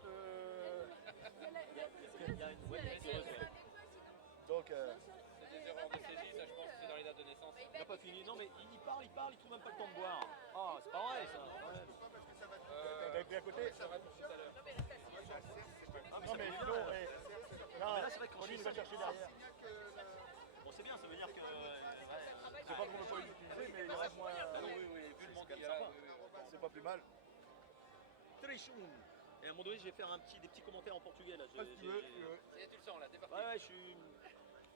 Il y a une Donc, C'est des erreurs de saisie, ça je pense que c'est dans les dates de naissance. il n'a pas fini. Non mais il parle, il trouve même pas le temps de boire. Ah, c'est pas vrai ça. Ouais. t'avais pris à côté. Ça va tout de suite à l'heure. Non, mais sinon, non, mais là, c'est vrai que quand Pauline je va dis chercher derrière. Bon, c'est bien, ça veut dire que. C'est pas qu'on ne peut pas l'utiliser, mais il y aura moins. Oui, vu le monde, c'est sympa. C'est pas plus mal. Trichum. Et à un moment donné, je vais faire des petits commentaires en portugais là. Si tu veux, tu veux. Et tu le sens là, t'es parti. Ouais, je suis.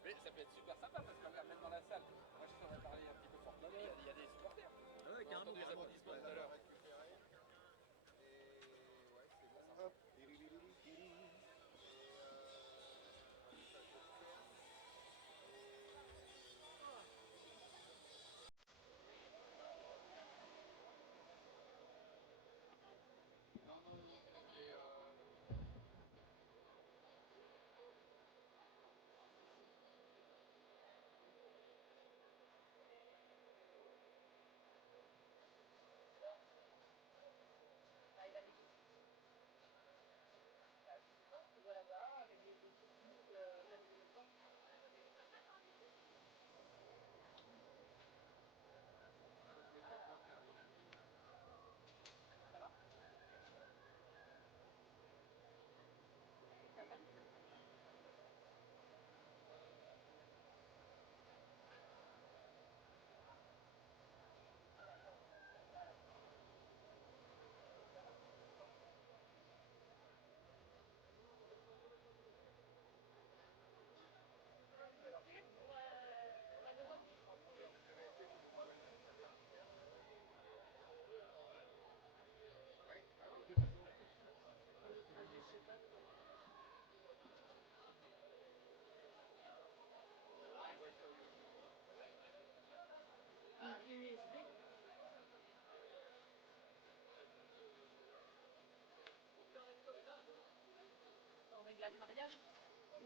Mais ça peut être super sympa parce que même dans la salle, moi je saurais parler un petit peu fort. Il y a des supporters. Ouais, On a carrément. entendu les applaudissements tout à l'heure. Hop.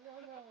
Non, non,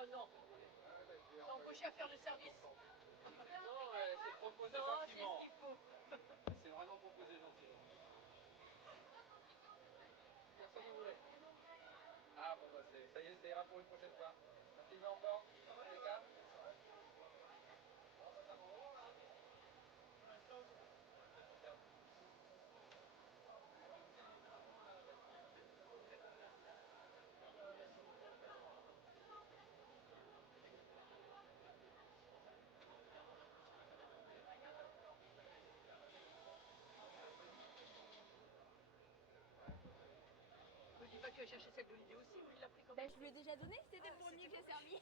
Oh non, t'embaucher à faire le service. Non, c'est proposé Non, c'est ce gentiment. qu'il faut. C'est vraiment proposé gentiment. Comme vous voulez. Ah bon bah ça y est, ça ira pour une prochaine fois. Un petit peu encore, les gars. Ne dis pas que tu as cherché cette bonne idée aussi, mais il l'a pris comme Bah, je lui ai déjà donné, c'était le premier que j'ai servi.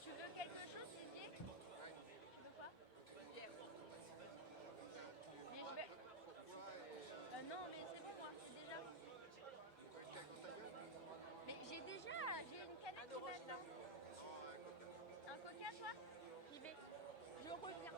Tu veux quelque chose, Didier? Tu veux quoi? Mais je vais... non, mais c'est bon, moi, j'ai déjà. Mais j'ai une canette qui m'attend. Un coca, toi? J'y vais. Je reviens.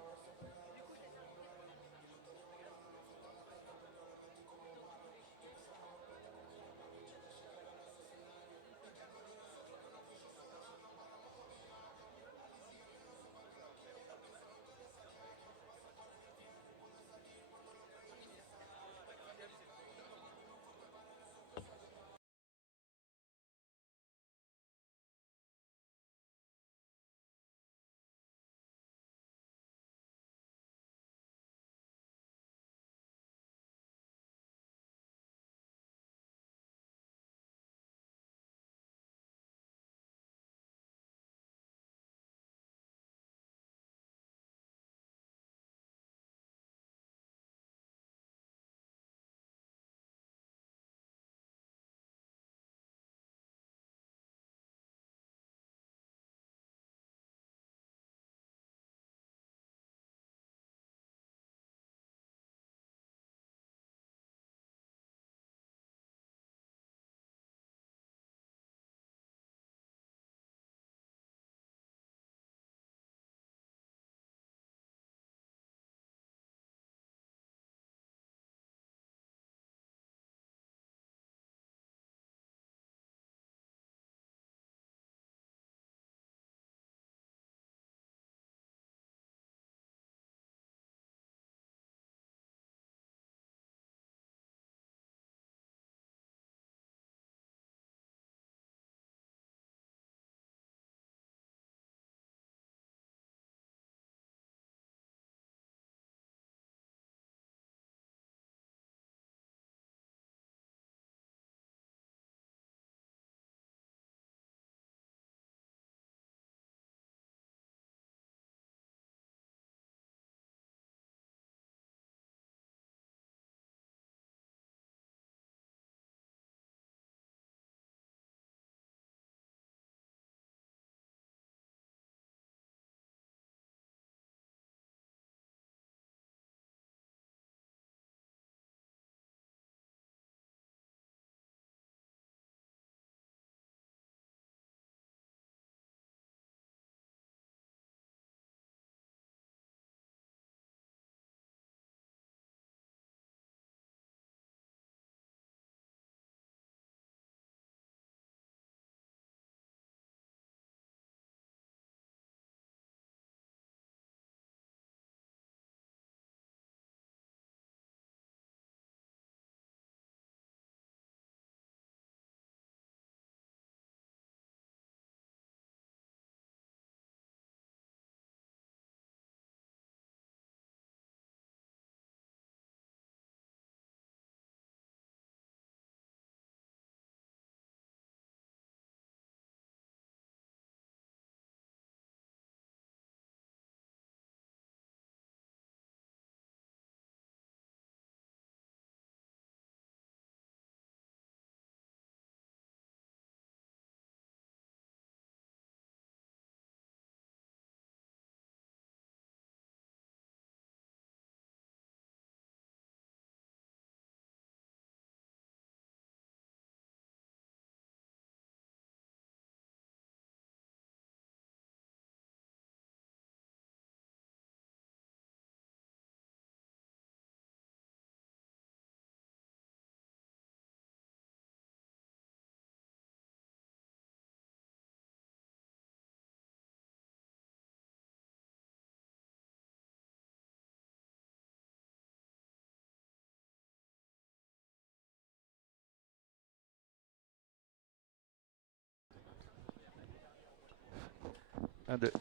1, 2.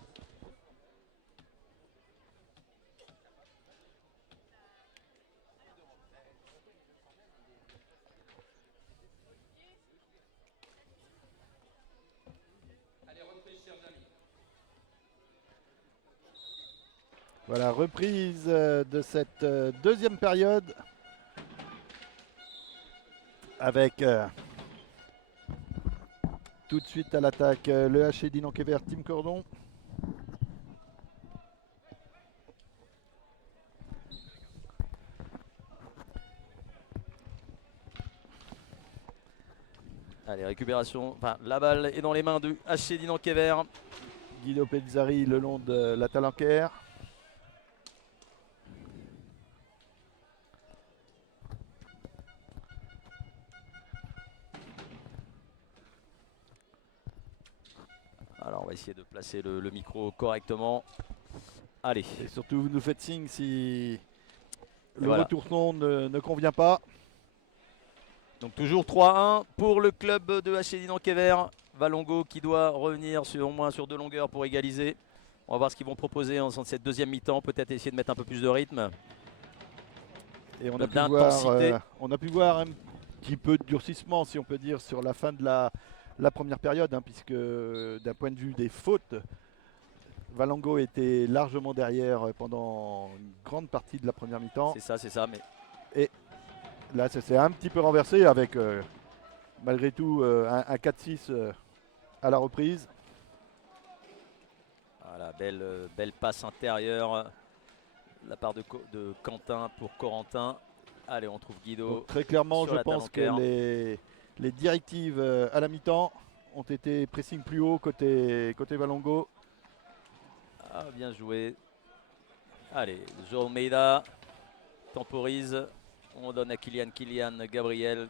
Allez, reprise, chers amis. Voilà, reprise de cette deuxième période avec tout de suite à l'attaque le HC Dinan-Kever Team Cordon. Allez, récupération. Enfin, la balle est dans les mains du HC Dinan-Kever. Guido Pellizzari le long de la Talanquère. Alors, on va essayer de placer le micro correctement. Allez. Et surtout, vous nous faites signe si le voilà. retour son ne convient pas. Donc toujours 3-1 pour le club de HC Dinan-Kever. Valongo qui doit revenir au moins sur 2 longueurs pour égaliser. On va voir ce qu'ils vont proposer en cette deuxième mi-temps. Peut-être essayer de mettre un peu plus de rythme. Et on De a, l'intensité. on a pu voir un petit peu de durcissement, si on peut dire, sur la fin de la première période, hein, puisque d'un point de vue des fautes, Valongo était largement derrière pendant une grande partie de la première mi-temps. C'est ça. Mais Là, ça s'est un petit peu renversé avec, malgré tout, un 4-6 à la reprise. voilà, belle passe intérieure de la part de Quentin pour Corentin. Allez, on trouve Guido. Donc, très clairement, sur je la pense que Talanquère. les directives à la mi-temps ont été pressing plus haut côté Valongo. Ah, bien joué. Allez, João Almeida temporise. On donne à Kylian, Gabriel.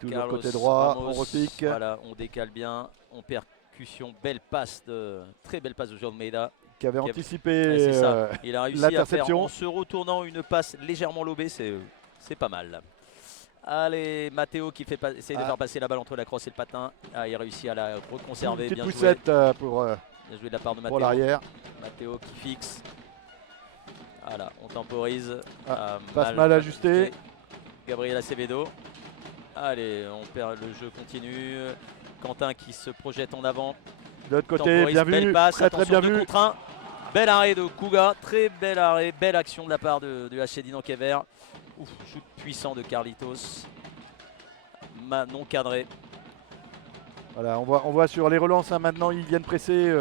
Toujours Carlos côté droit, Ramos. on repique. Voilà, on décale bien. On percussion. Très belle passe de João Almeida. Qui avait Qui a- anticipé Ouais, c'est ça. Il a réussi à faire l'interception. en se retournant une passe légèrement lobée. C'est pas mal. Allez, Matteo qui essaie de faire passer la balle entre la crosse et le patin. Ah, il réussit à la reconserver. Une petite Bien joué. poussette pour Bien joué de la part de Matteo. l'arrière. Matteo qui fixe. Voilà, on temporise. Passe mal ajusté. Gabriel Acevedo. Allez, on perd, le jeu continue. Quentin qui se projette en avant. De l'autre côté, Temporise, bien belle vu. passe, Très attention, bien 2 vu. contre 1. Bel arrêt de Kuga, très bel arrêt, belle action de la part du HC Dinan-Kever. Ouf, shoot puissant de Carlitos. Non cadré. Voilà, on voit sur les relances, hein, maintenant ils viennent presser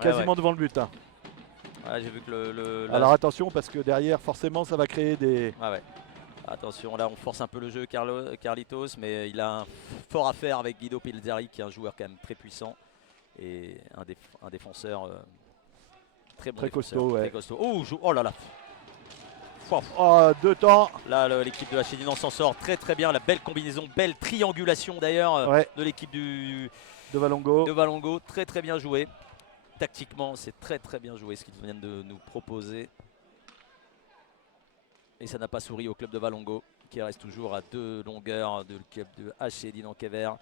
quasiment devant le but. Hein. Ouais, j'ai vu que Alors attention parce que derrière forcément ça va créer des... ouais. Attention, là on force un peu le jeu Carlitos, mais il a un fort à faire avec Guido Pellizzari qui est un joueur quand même très puissant et un défenseur très bon, Très défenseur, costaud, ouais. très costaud. Oh là là. Oh, 2 temps. Là l'équipe de HC Dinan s'en sort très bien, la belle combinaison, belle triangulation d'ailleurs Ouais. de l'équipe de Valongo. Valongo, très bien joué. Tactiquement c'est très bien joué ce qu'ils viennent de nous proposer. Et ça n'a pas souri au club de Valongo qui reste toujours à 2 longueurs de club de HC Dinan-Kever.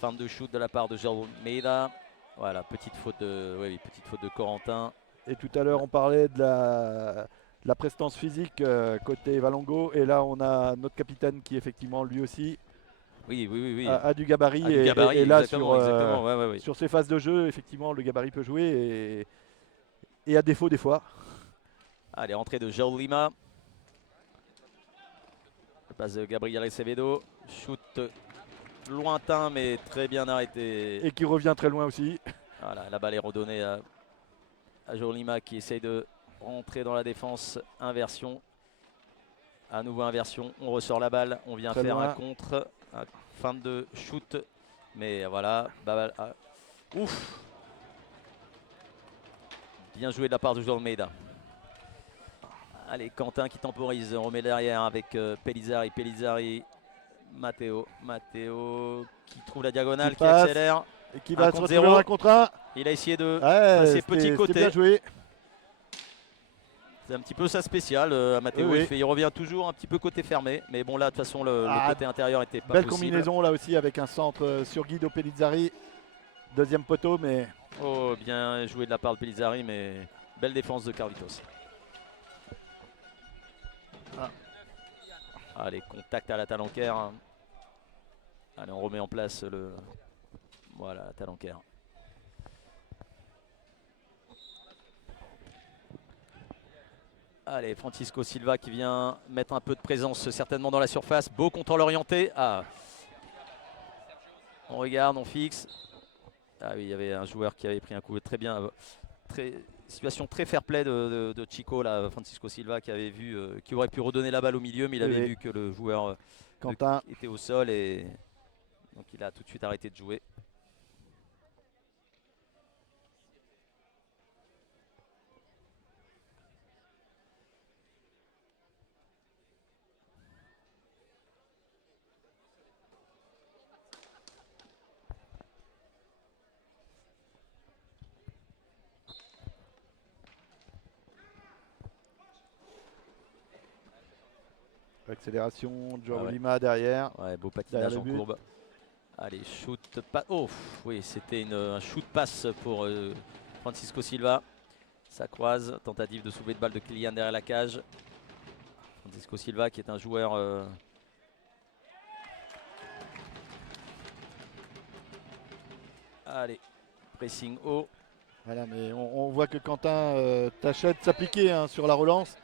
Fin de shoot de la part de João Almeida. Voilà, petite faute de Corentin. Et tout à l'heure on parlait de la prestance physique côté Valongo. Et là on a notre capitaine qui effectivement lui aussi Oui. a du gabarit. Ah, du gabarit, et là exactement. Ouais. sur ces phases de jeu, effectivement le gabarit peut jouer. Et à défaut des fois. Allez, entrée de João Lima. Passe de Gabriel Acevedo. Shoot lointain mais très bien arrêté. Et qui revient très loin aussi. Voilà, la balle est redonnée à João Lima qui essaye de rentrer dans la défense. Inversion. À nouveau inversion. On ressort la balle. On vient Très faire loin. un contre. Fin de shoot. Mais voilà. Ouf. Bien joué de la part de João Almeida. Allez, Quentin qui temporise. On remet derrière avec Pellizzari. Matteo qui trouve la diagonale, qui passe. accélère. Et qui Un va se contre retrouver zéro. un contre un. Il a essayé de Ouais, passer c'était- petit c'était côté. bien joué. C'est un petit peu sa spéciale à Matteo. Oui. Il revient toujours un petit peu côté fermé. Mais bon, là, de toute façon, le côté intérieur était pas Belle possible. combinaison là aussi avec un centre sur Guido Pellizzari. Deuxième poteau, mais Oh, bien joué de la part de Pellizzari, mais belle défense de Carlitos. Ah. Allez, contact à la Talanquère. Allez, on remet en place le... Voilà, la Talanquère. Allez, Francisco Silva qui vient mettre un peu de présence certainement dans la surface. Beau contrôle orienté. Ah. On regarde, on fixe. Ah oui, il y avait un joueur qui avait pris un coup très bien. Situation très fair play de Chico, là, Francisco Silva, qui avait vu, qui aurait pu redonner la balle au milieu, mais il avait vu que le joueur Quentin. était au sol et donc il a tout de suite arrêté de jouer. Accélération, Joao Ah ouais. Lima derrière. Ouais, beau patinage Derrière en le but. courbe. Allez, shoot, pas. Oh, oui, c'était un shoot pass pour Francisco Silva. Ça croise, tentative de soulever de balle de Kylian derrière la cage. Francisco Silva qui est un joueur. Allez, pressing haut. Voilà, mais on voit que Quentin tâchait de s'appliquer hein, sur la relance.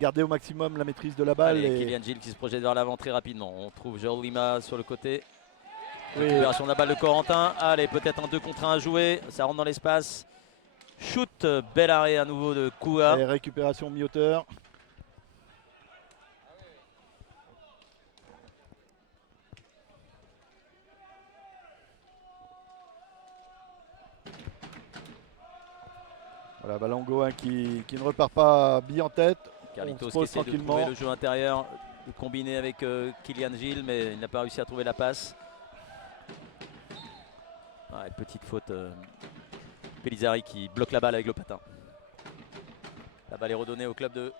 Garder au maximum la maîtrise de la balle. Allez, Et... Kylian Gilles qui se projette vers l'avant très rapidement. On trouve Joao Lima sur le côté. Oui. Récupération de la balle de Corentin. Allez, peut-être un 2 contre 1 à jouer. Ça rentre dans l'espace. Shoot, bel arrêt à nouveau de Koua. Et récupération mi-hauteur. Voilà, Balango hein, qui ne repart pas bille en tête. Carlitos On se qui pose essaie de tranquillement. trouver le jeu intérieur, de combiner avec Kylian Gilles, mais il n'a pas réussi à trouver la passe. Ouais, petite faute. Pellizzari qui bloque la balle avec le patin. La balle est redonnée au club de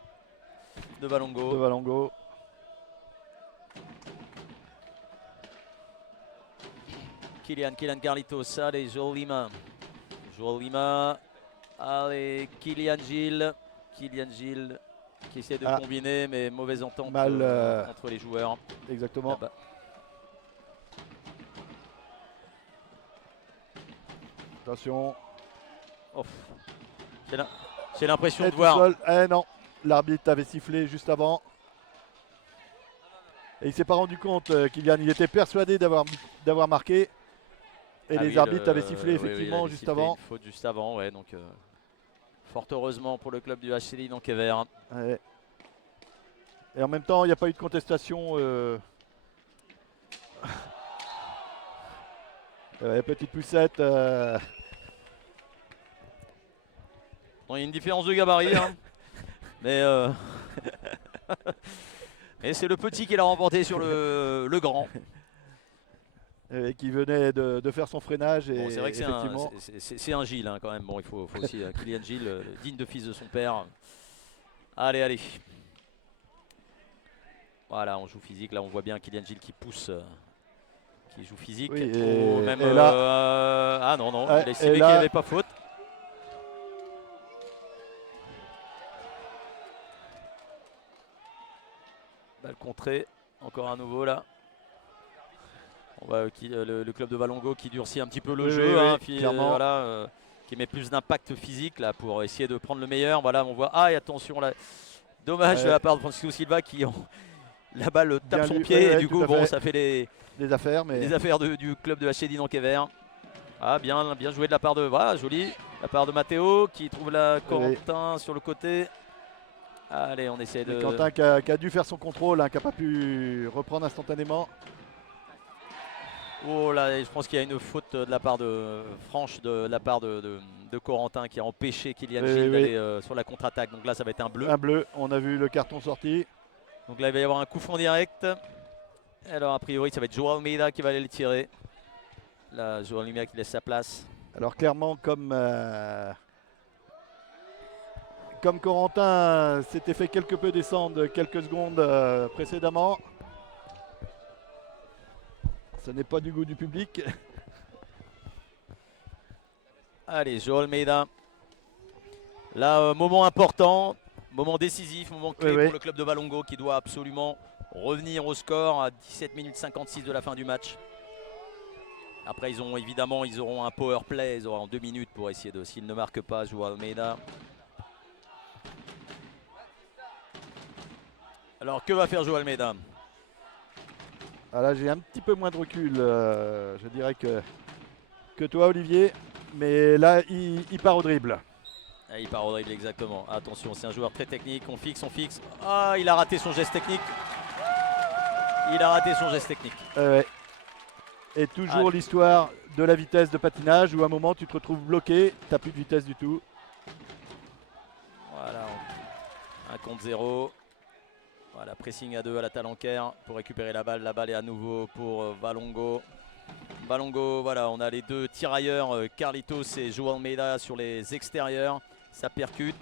Valongo. De Balango. Kylian Carlitos, allez, Joao Lima. Joao Lima, allez, Kylian Gilles qui essaie de combiner, mais mauvaise entente Mal, entre les joueurs. Exactement. Là-bas. Attention. Oh. J'ai l'impression Et de tout voir. seul. Eh non, l'arbitre avait sifflé juste avant. Et il s'est pas rendu compte, Kylian. Il était persuadé d'avoir marqué. Et Ah les oui, arbitres avaient sifflé oui, effectivement il avait juste sifflé avant. une faute juste avant, ouais, donc fort heureusement pour le club du HCD dans Kever. Ouais. Et en même temps, il n'y a pas eu de contestation. Petite poussette. Bon, il y a une différence de gabarit, hein. Mais et c'est le petit qui l'a remporté sur le grand. Qui venait de faire son freinage. Et Bon, c'est vrai que effectivement, c'est un Gilles hein, quand même. Bon, il faut aussi Kylian Gilles, digne de fils de son père. Allez. Voilà, on joue physique. Là, on voit bien Kylian Gilles qui pousse, qui joue physique. Oui, même, et là, ah non, ouais, il a estimé et qu'il là- n'y avait pas faute. Balle contrée, encore à nouveau là. On va, le club de Valongo qui durcit un petit peu le Oui, jeu, oui, hein, clairement. voilà, qui met plus d'impact physique là pour essayer de prendre le meilleur. Voilà, on voit, ah et attention là, dommage de la part de Francisco Silva qui la balle tape Bien son lu, pied ouais, et ouais, du tout coup à bon fait. ça fait les affaires, mais affaires du club de HCD dans Kever. Ah bien joué de la part de, voilà, joli, de la part de Matteo qui trouve la Corentin sur le côté. Allez, on essaie de... Quentin qui a dû faire son contrôle, hein, qui n'a pas pu reprendre instantanément. Oh là, je pense qu'il y a une faute de la part de franche de la part de Corentin qui a empêché Kylian Gilles d'aller sur la contre-attaque. Donc là, ça va être un bleu. Un bleu, on a vu le carton sorti. Donc là, il va y avoir un coup franc direct. Alors, a priori, ça va être Joao Almeida qui va aller le tirer. Là, Joao Almeida qui laisse sa place. Alors clairement, comme Corentin s'était fait quelque peu descendre quelques secondes précédemment, ce n'est pas du goût du public. Allez, João Almeida. Là, moment important, moment décisif, moment clé Oui. pour le club de Valongo qui doit absolument revenir au score à 17 minutes 56 de la fin du match. Après, ils auront un power play, ils auront 2 minutes pour essayer de, s'ils ne marquent pas, João Almeida. Alors, que va faire João Almeida? Ah là, j'ai un petit peu moins de recul, je dirais que toi, Olivier. Mais là, il part au dribble. Ah, il part au dribble, exactement. Attention, c'est un joueur très technique. On fixe, on fixe. Ah, il a raté son geste technique. Il a raté son geste technique. Ouais. Et toujours l'histoire de la vitesse de patinage où à un moment tu te retrouves bloqué, tu n'as plus de vitesse du tout. Voilà, un contre 0. Voilà, pressing à 2 à la Talanquère pour récupérer la balle. La balle est à nouveau pour Valongo. Valongo, voilà, on a les deux tirailleurs, Carlitos et João Almeida sur les extérieurs. Ça percute.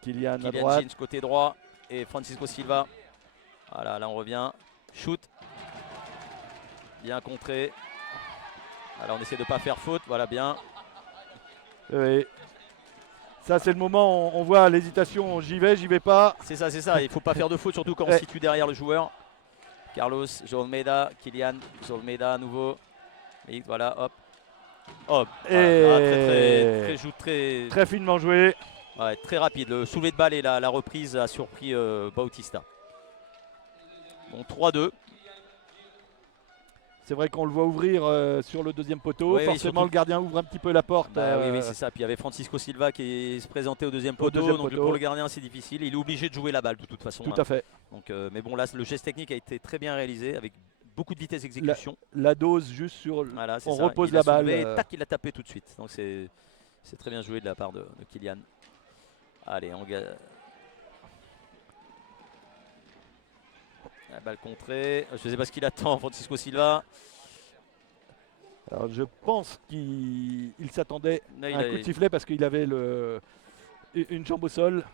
Kylian à Kylian droite. Jeans côté droit et Francisco Silva. Voilà, là on revient. Shoot. Bien contré. Alors on essaie de ne pas faire faute. Voilà, bien. Oui. Ça c'est le moment où on voit l'hésitation, j'y vais pas. C'est ça, c'est ça. Il ne faut pas faire de faute, surtout quand on se situe derrière le joueur. Carlos, João Almeida, Kylian, João Almeida à nouveau. Et voilà, hop. Hop. Et Voilà, très finement joué. Ouais, très rapide. Le soulevé de balle et la reprise a surpris Bautista. Bon, 3-2. C'est vrai qu'on le voit ouvrir sur le deuxième poteau. Oui, forcément, surtout... le gardien ouvre un petit peu la porte. Oui, c'est ça. Puis il y avait Francisco Silva qui se présentait au deuxième poteau. Donc pour le gardien, c'est difficile. Il est obligé de jouer la balle de toute façon. Tout à fait. Donc, mais bon, là, le geste technique a été très bien réalisé avec beaucoup de vitesse d'exécution. La dose juste sur. Voilà, on ça. repose il la a soulevé, balle. Tac, il a tapé tout de suite. Donc c'est très bien joué de la part de Kylian. Allez, la balle contrée. Je ne sais pas ce qu'il attend, Francisco Silva. Alors je pense qu'il s'attendait à un coup de Il... sifflet parce qu'il avait une jambe au sol.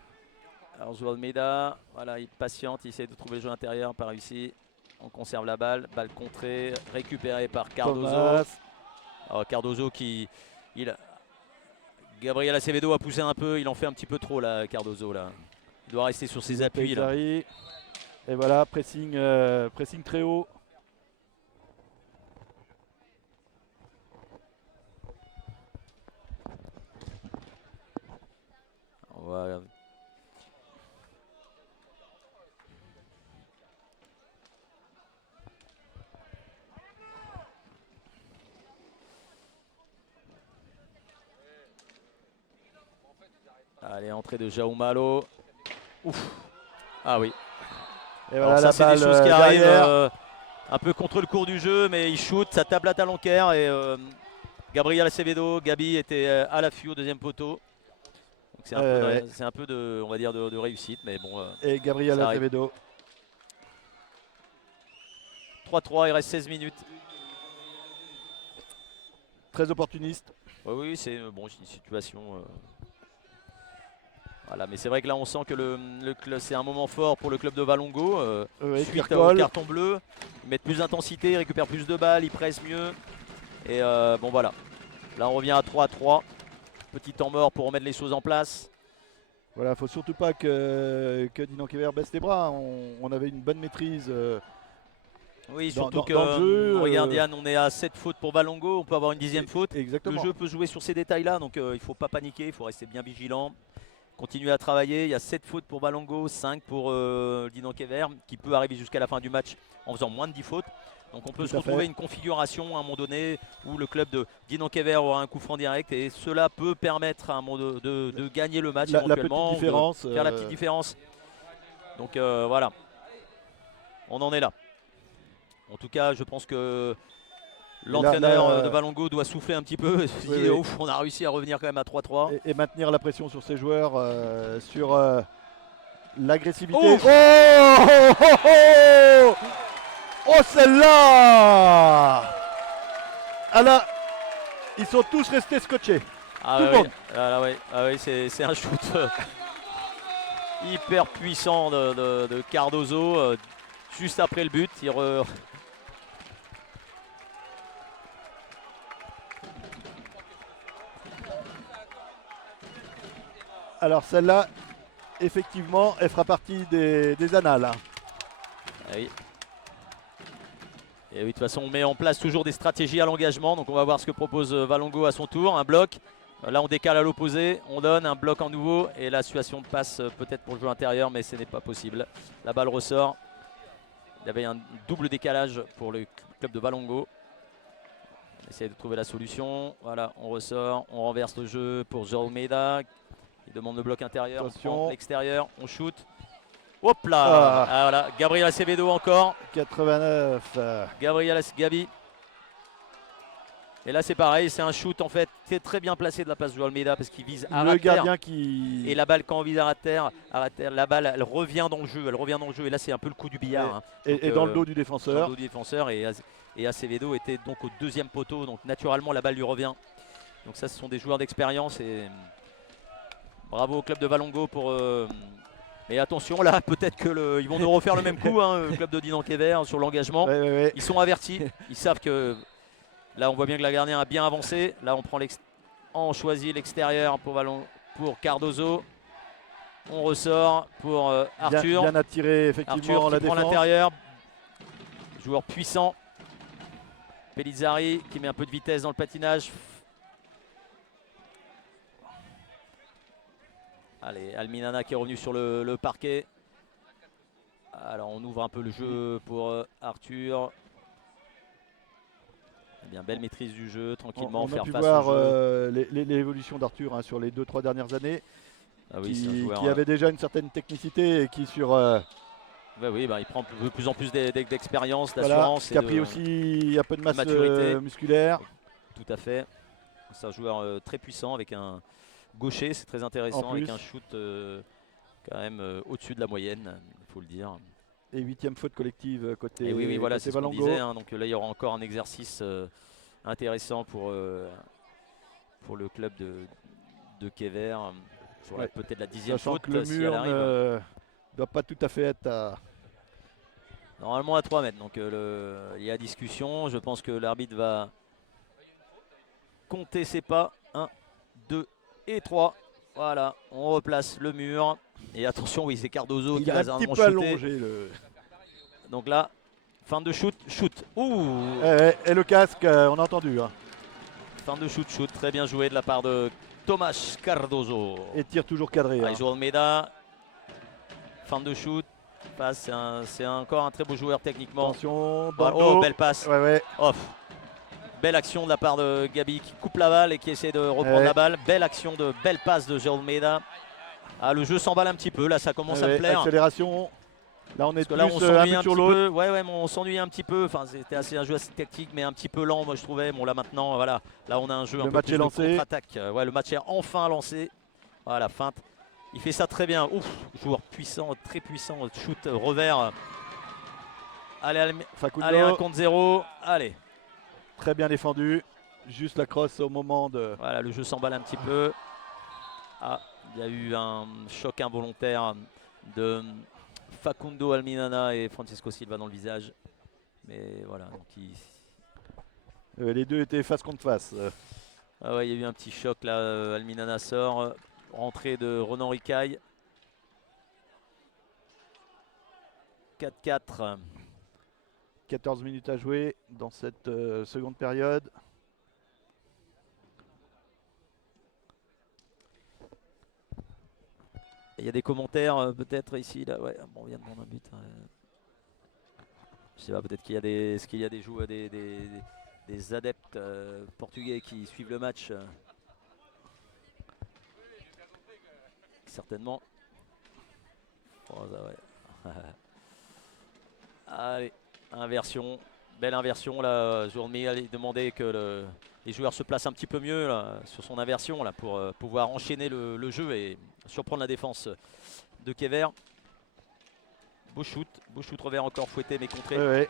Alors João Almeida, voilà, il patiente, il essaie de trouver le jeu intérieur, pas réussi. On conserve la balle, balle contrée, récupérée par Cardozo. Alors Cardozo Gabriel Acevedo a poussé un peu, il en fait un petit peu trop là, Cardozo là. Il doit rester sur ses appuis là. Et voilà, pressing très haut. Ouais. Allez, entrée de João Malo. Ouf. Ah oui. Et voilà, ça, c'est des choses qui arrivent un peu contre le cours du jeu, mais il shoot, ça tape la Talanquère et Gabriel Acevedo, Gabi était à l'affût au deuxième poteau. C'est un peu de, on va dire, de réussite, mais bon. Et Gabriel Acevedo. 3-3, il reste 16 minutes. Très opportuniste. Oui, c'est une situation. Voilà, mais c'est vrai que là on sent que c'est un moment fort pour le club de Valongo. Suite au carton bleu, ils mettent plus d'intensité, ils récupèrent plus de balles, ils pressent mieux. Et bon voilà, là on revient à 3-3. Petit temps mort pour remettre les choses en place. Voilà, il ne faut surtout pas que Dinan Kever baisse les bras. On avait une bonne maîtrise. Oui, surtout regarde Yann, on est à 7 fautes pour Valongo, on peut avoir une 10e faute. Exactement. Le jeu peut jouer sur ces détails-là, donc il ne faut pas paniquer, il faut rester bien vigilant. Continuer à travailler, il y a 7 fautes pour Valongo, 5 pour Dinan Kever, qui peut arriver jusqu'à la fin du match en faisant moins de 10 fautes. Donc on peut se retrouver une configuration à un moment donné où le club de Dinan Kever aura un coup franc direct et cela peut permettre à un moment de gagner le match éventuellement, petite différence, faire la petite différence. Donc voilà, on en est là. En tout cas, je pense que l'entraîneur de Valongo doit souffler un petit peu. Oui. Ouf, on a réussi à revenir quand même à 3-3. Et maintenir la pression sur ses joueurs, sur l'agressivité. Oh celle-là! Ah là, ils sont tous restés scotchés. Ah, tout le monde. Ah oui, c'est un shoot hyper puissant de Cardozo. Juste après le but, Alors celle-là, effectivement, elle fera partie des annales. Hein. Ah oui. Et oui, de toute façon, on met en place toujours des stratégies à l'engagement. Donc on va voir ce que propose Valongo à son tour. Un bloc. Là, on décale à l'opposé. On donne un bloc en nouveau. Et la situation de passe peut-être pour le jeu intérieur, mais ce n'est pas possible. La balle ressort. Il y avait un double décalage pour le club de Valongo. On essaie de trouver la solution. Voilà, on ressort. On renverse le jeu pour João Almeida. Il demande le bloc intérieur. Attention. On prend l'extérieur. On shoot. Hop là. Ah, voilà. Gabriel Acevedo encore. 89. Gabi. Et là c'est pareil, c'est un shoot en fait très bien placé de la place de Almeida parce qu'il vise à Le terre. gardien qui... Et la balle quand on vise à terre, la balle elle revient dans le jeu, Et là c'est un peu le coup du billard. Et dans le dos du Dans le défenseur. dos du défenseur et Acevedo était donc au deuxième poteau, donc naturellement la balle lui revient. Donc ça ce sont des joueurs d'expérience et bravo au club de Valongo pour... Mais attention là, peut-être qu'ils vont nous refaire le même coup, le club de Dinan Kéver sur l'engagement. Ouais. Ils sont avertis, ils savent que là on voit bien que la gardien a bien avancé. Là on choisit l'extérieur pour Cardozo. On ressort pour Arthur. Bien attiré effectivement Arthur la qui prend défense. l'intérieur. Joueur puissant. Pellizzari qui met un peu de vitesse dans le patinage. Allez, Alminana qui est revenu sur le parquet. Alors on ouvre un peu le jeu pour Arthur. Eh bien, belle maîtrise du jeu, tranquillement, On a faire pu face voir au jeu. l'évolution d'Arthur sur les 2-3 dernières années. Ah oui, c'est un joueur, qui avait déjà une certaine technicité et qui sur... oui, il prend de plus en plus d'expérience, voilà, d'assurance. qui a pris aussi un peu de masse maturité. musculaire. Tout à fait. C'est un joueur très puissant avec un gaucher, c'est très intéressant, avec un shoot quand même au-dessus de la moyenne, il faut le dire. Et 8e faute collective côté Et oui, voilà, côté c'est ce qu'on Valongo. disait. Donc là, il y aura encore un exercice intéressant pour le club de Kéver. Sur peut-être la 10e Sachant faute, que le si mur elle arrive. ne doit pas tout à fait être à... Normalement à 3 mètres. Donc il y a discussion. Je pense que l'arbitre va compter ses pas. 1, 2 et 3. Voilà, on replace le mur. Et attention, oui, c'est Cardozo qui a a un petit hasardement peu shooté. allongé. Donc là, fin de shoot. Ouh. Et le casque, on a entendu. Hein. Fin de shoot. Très bien joué de la part de Tomás Cardozo. Et tir toujours cadré. Allez, João Almeida. Fin de shoot. C'est encore un très beau joueur techniquement. Attention, Oh, belle passe. Ouais. Off. Belle action de la part de Gabi qui coupe la balle et qui essaie de reprendre la balle. Belle passe de João Almeida. Ah, le jeu s'emballe un petit peu. Là, ça commence à me plaire. Accélération. Là, on est plus là, on s'ennuie un un sur petit l'autre. peu. Ouais, mais on s'ennuie un petit peu. Enfin, c'était un jeu assez tactique, mais un petit peu lent, moi je trouvais. Bon, là maintenant, voilà. Là, on a un jeu un peu plus de contre-attaque. Ouais, le match est enfin lancé. Voilà, feinte. Il fait ça très bien. Ouf, joueur puissant, très puissant. Shoot, revers. Allez, Facundo. allez, 1 contre 0. Allez. Très bien défendu. Juste la crosse au moment de... Voilà, le jeu s'emballe un petit peu. Ah, il y a eu un choc involontaire de Facundo Alminana et Francisco Silva dans le visage. Mais voilà, donc les deux étaient face contre face. Ah ouais, il y a eu un petit choc là. Alminana sort. Rentrée de Ronan Ricaille. 4-4. 14 minutes à jouer dans cette seconde période. Il y a des commentaires peut-être ici, là. Ouais, bon, on vient de prendre un but. Je sais pas, peut-être qu'il y a des joueurs, des adeptes portugais qui suivent le match. Certainement. Oh, ça, ouais. Allez, inversion. Belle inversion là. Journy a demandé que les joueurs se placent un petit peu mieux là, sur son inversion là, pour pouvoir enchaîner le jeu et surprendre la défense de Kéver. Beau shoot revers encore fouetté mais contré. Ouais.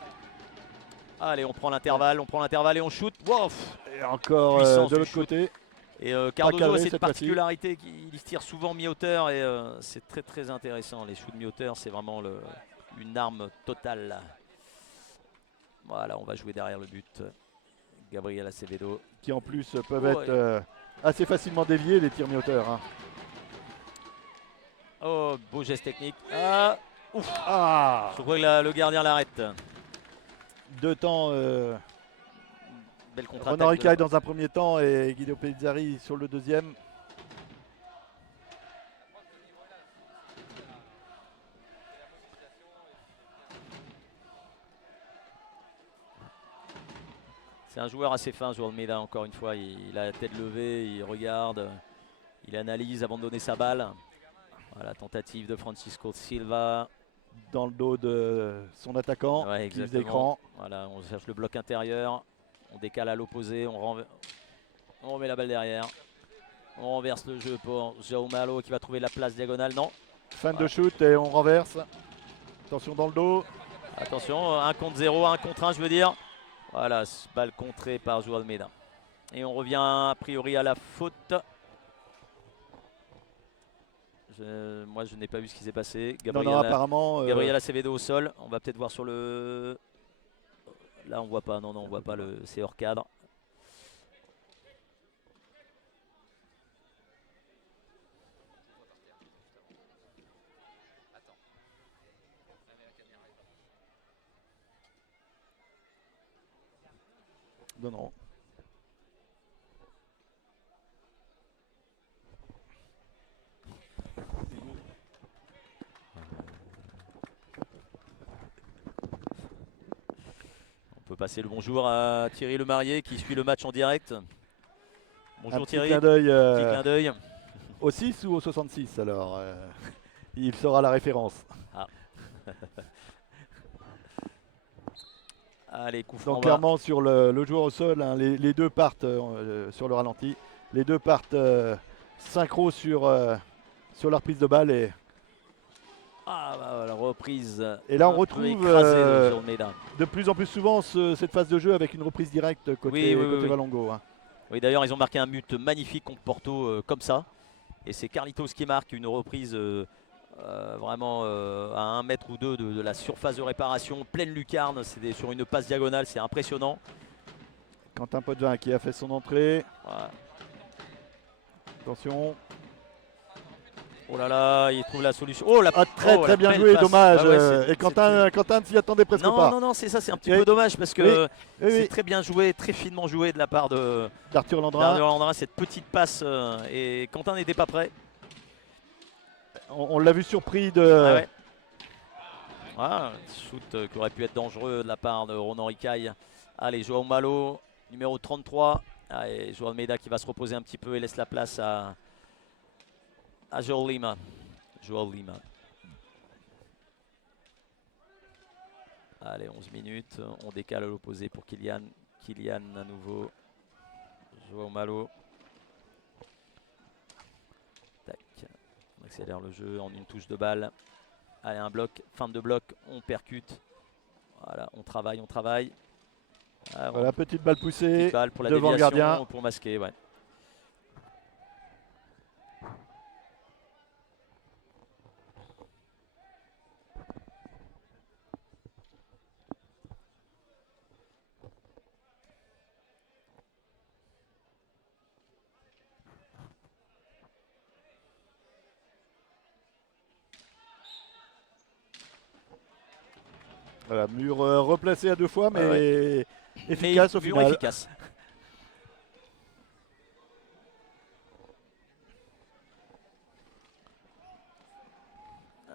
Allez, on prend l'intervalle et on shoot. Wow. Et encore Puissance de du l'autre shoot. côté. Et Cardozo a cette cette particularité qu'il se tire souvent mi-hauteur et c'est très très intéressant. Les shoots mi-hauteur, c'est vraiment une arme totale là. Voilà, on va jouer derrière le but. Gabriel Acevedo. Qui en plus peuvent être assez facilement déviés les tirs mi-hauteur. Hein. Oh, beau geste technique. Ah, ouf. Ah, Je crois que le gardien l'arrête. deux temps. Belle Renan contre-attaque. Ricaille dans un premier temps et Guido Pellizzari sur le deuxième. C'est un joueur assez fin, João Almeida, encore une fois. Il a la tête levée, il regarde, il analyse avant de donner sa balle. Voilà, tentative de Francisco Silva. Dans le dos de son attaquant Ouais, qui faisait exactement. écran. Voilà, on cherche le bloc intérieur. On décale à l'opposé, on remet la balle derrière. On renverse le jeu pour João Malo qui va trouver la place diagonale. Non, Fin de shoot et on renverse. Attention dans le dos. attention, 1 contre 0, 1 contre 1 je veux dire. Voilà, balle contrée par João Almeida. Et on revient a priori à la faute. Moi je n'ai pas vu ce qui s'est passé. Non, apparemment. Gabriel Acevedo au sol. On va peut-être voir sur le... Là on voit pas, non, on voit pas, c'est hors cadre. Non. On peut passer le bonjour à Thierry Lemarié qui suit le match en direct. Bonjour Un petit Thierry. clin d'œil, Petit clin d'œil. au 6 ou au 66 alors il sera la référence. Allez, coup franc Donc bas. clairement sur le joueur au sol, hein, les deux partent sur le ralenti. Les deux partent synchro sur la reprise de balle. Ah, bah, la reprise. Et là, on un peu retrouve, écrasée de João Almeida. De plus en plus souvent cette phase de jeu avec une reprise directe côté Oui. Valongo. Hein. Oui, d'ailleurs, ils ont marqué un but magnifique contre Porto comme ça. Et c'est Carlitos qui marque une reprise vraiment à 1 mètre ou 2 de la surface de réparation, pleine lucarne. C'est sur une passe diagonale, c'est impressionnant. Quentin Potvin qui a fait son entrée. Voilà. Attention. Oh là là, il trouve la solution. Oh, la Très la bien belle joué, passe. dommage. Ah ouais, et Quentin ne s'y attendait presque pas. Non, c'est ça, c'est un petit Oui. peu dommage parce que c'est Oui. très bien joué, très finement joué de la part d'Arthur Landrin. Landrin, cette petite passe et Quentin n'était pas prêt. On l'a vu surpris de. Ah ouais. Voilà, shoot qui aurait pu être dangereux de la part de Ronan Ricaille. Allez, João Malo, numéro 33. Allez, João Almeida qui va se reposer un petit peu et laisse la place à João Lima. João Lima. Allez, 11 minutes. On décale à l'opposé pour Kylian. Kylian à nouveau. João Malo. Tac. On accélère le jeu en une touche de balle. Allez, un bloc, fin de bloc, on percute. Voilà, on travaille. Ah, Voilà, petite balle poussée petite balle pour la devant le déviation, gardien. pour masquer, ouais. Voilà, mur replacé à 2 fois, mais efficace au mur final. efficace.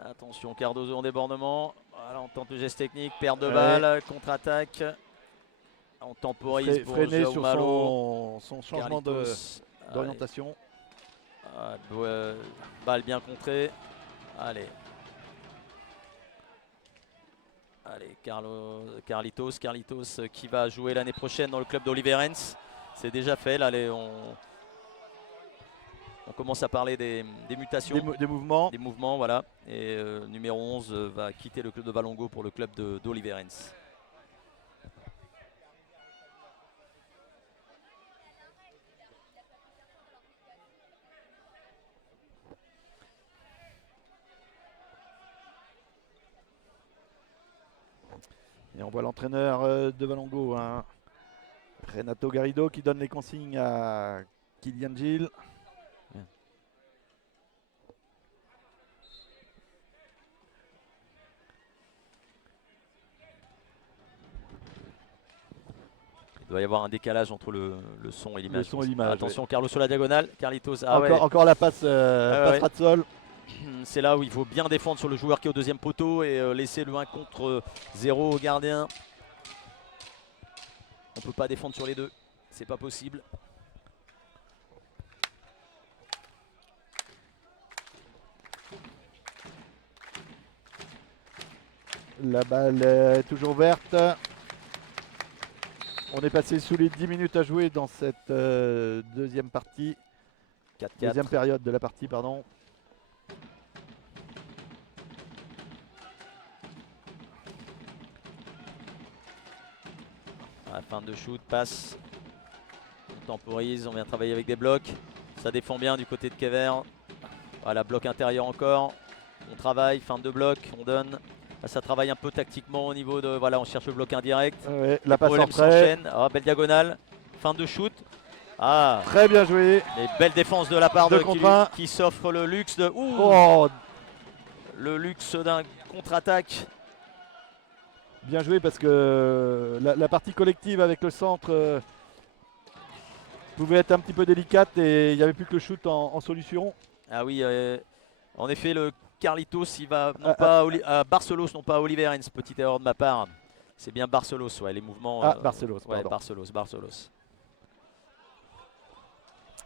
Attention, Cardozo en débordement. Voilà, on tente le geste technique, perte de balle, contre-attaque. On temporise pour Freiné João sur Malo. son changement Carlitos. d'orientation. Balle bien contrée. Allez. Allez, Carlitos qui va jouer l'année prochaine dans le club d'Oliveirense. C'est déjà fait. Là, on commence à parler des mutations. Des mouvements. Des mouvements, voilà. Et numéro 11 va quitter le club de Valongo pour le club d'Oliveirense. Et on voit l'entraîneur de Valongo, hein, Renato Garrido, qui donne les consignes à Kylian Gil. doit y avoir un décalage entre le son et l'image. son et l'image, Attention, Carlos sur la diagonale. Carlitos. Encore la passe, ouais. passe Ratsol. C'est là où il faut bien défendre sur le joueur qui est au deuxième poteau et laisser le 1 contre 0 au gardien. On peut pas défendre sur les deux, c'est pas possible. La balle est toujours verte. On est passé sous les 10 minutes à jouer dans cette deuxième partie. 4-4. Deuxième période de la partie, pardon. À la fin de shoot, passe. On temporise, on vient travailler avec des blocs. Ça défend bien du côté de Kever. Voilà, bloc intérieur encore. On travaille, fin de bloc, on donne. Là, ça travaille un peu tactiquement au niveau de... Voilà, on cherche le bloc indirect. Ouais, la passe en Problème trait. s'enchaîne. Ah, belle diagonale. Fin de shoot. Ah, Très bien joué. et belle défense de la part Deux de contre un. qui s'offre le luxe de... Ouh, Oh, le luxe d'un contre-attaque. bien joué parce que la partie collective avec le centre pouvait être un petit peu délicate et il n'y avait plus que le shoot en solution. Ah oui, en effet, le Carlitos, il va non pas à Barcelos, non pas à Oliver Hens. Petite erreur de ma part. C'est bien Barcelos, ouais, les mouvements. Barcelos, ouais, pardon. Barcelos.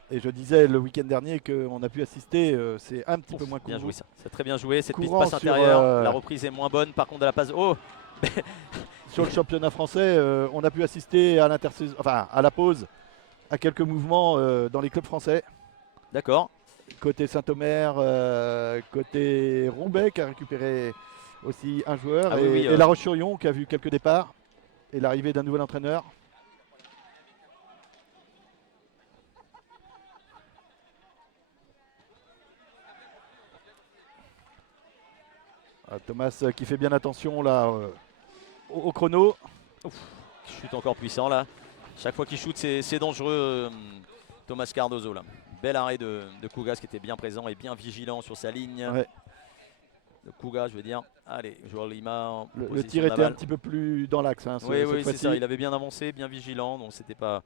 Et je disais le week-end dernier qu'on a pu assister, c'est un petit peu moins Bien courant. joué ça, c'est très bien joué. Cette piste Courant passe sur, intérieure, la reprise est moins bonne. Par contre, de la passe. Oh, Sur le championnat français, on a pu assister à à la pause à quelques mouvements dans les clubs français. d'accord. Côté Saint-Omer, côté Roubaix qui a récupéré aussi un joueur. Ah et, oui, et La Roche-sur-Yon qui a vu quelques départs et l'arrivée d'un nouvel entraîneur. Thomas qui fait bien attention là au chrono. Chute encore puissant là. Chaque fois qu'il shoot, c'est dangereux. Thomas Cardozo là. Bel arrêt de Kougas qui était bien présent et bien vigilant sur sa ligne. Ouais. De Kougas, je veux dire. Allez, joueur Lima. En Le position tir était navale. un petit peu plus dans l'axe. Hein, Oui, cette c'est fois-ci. ça. Il avait bien avancé, bien vigilant. Donc c'était pas.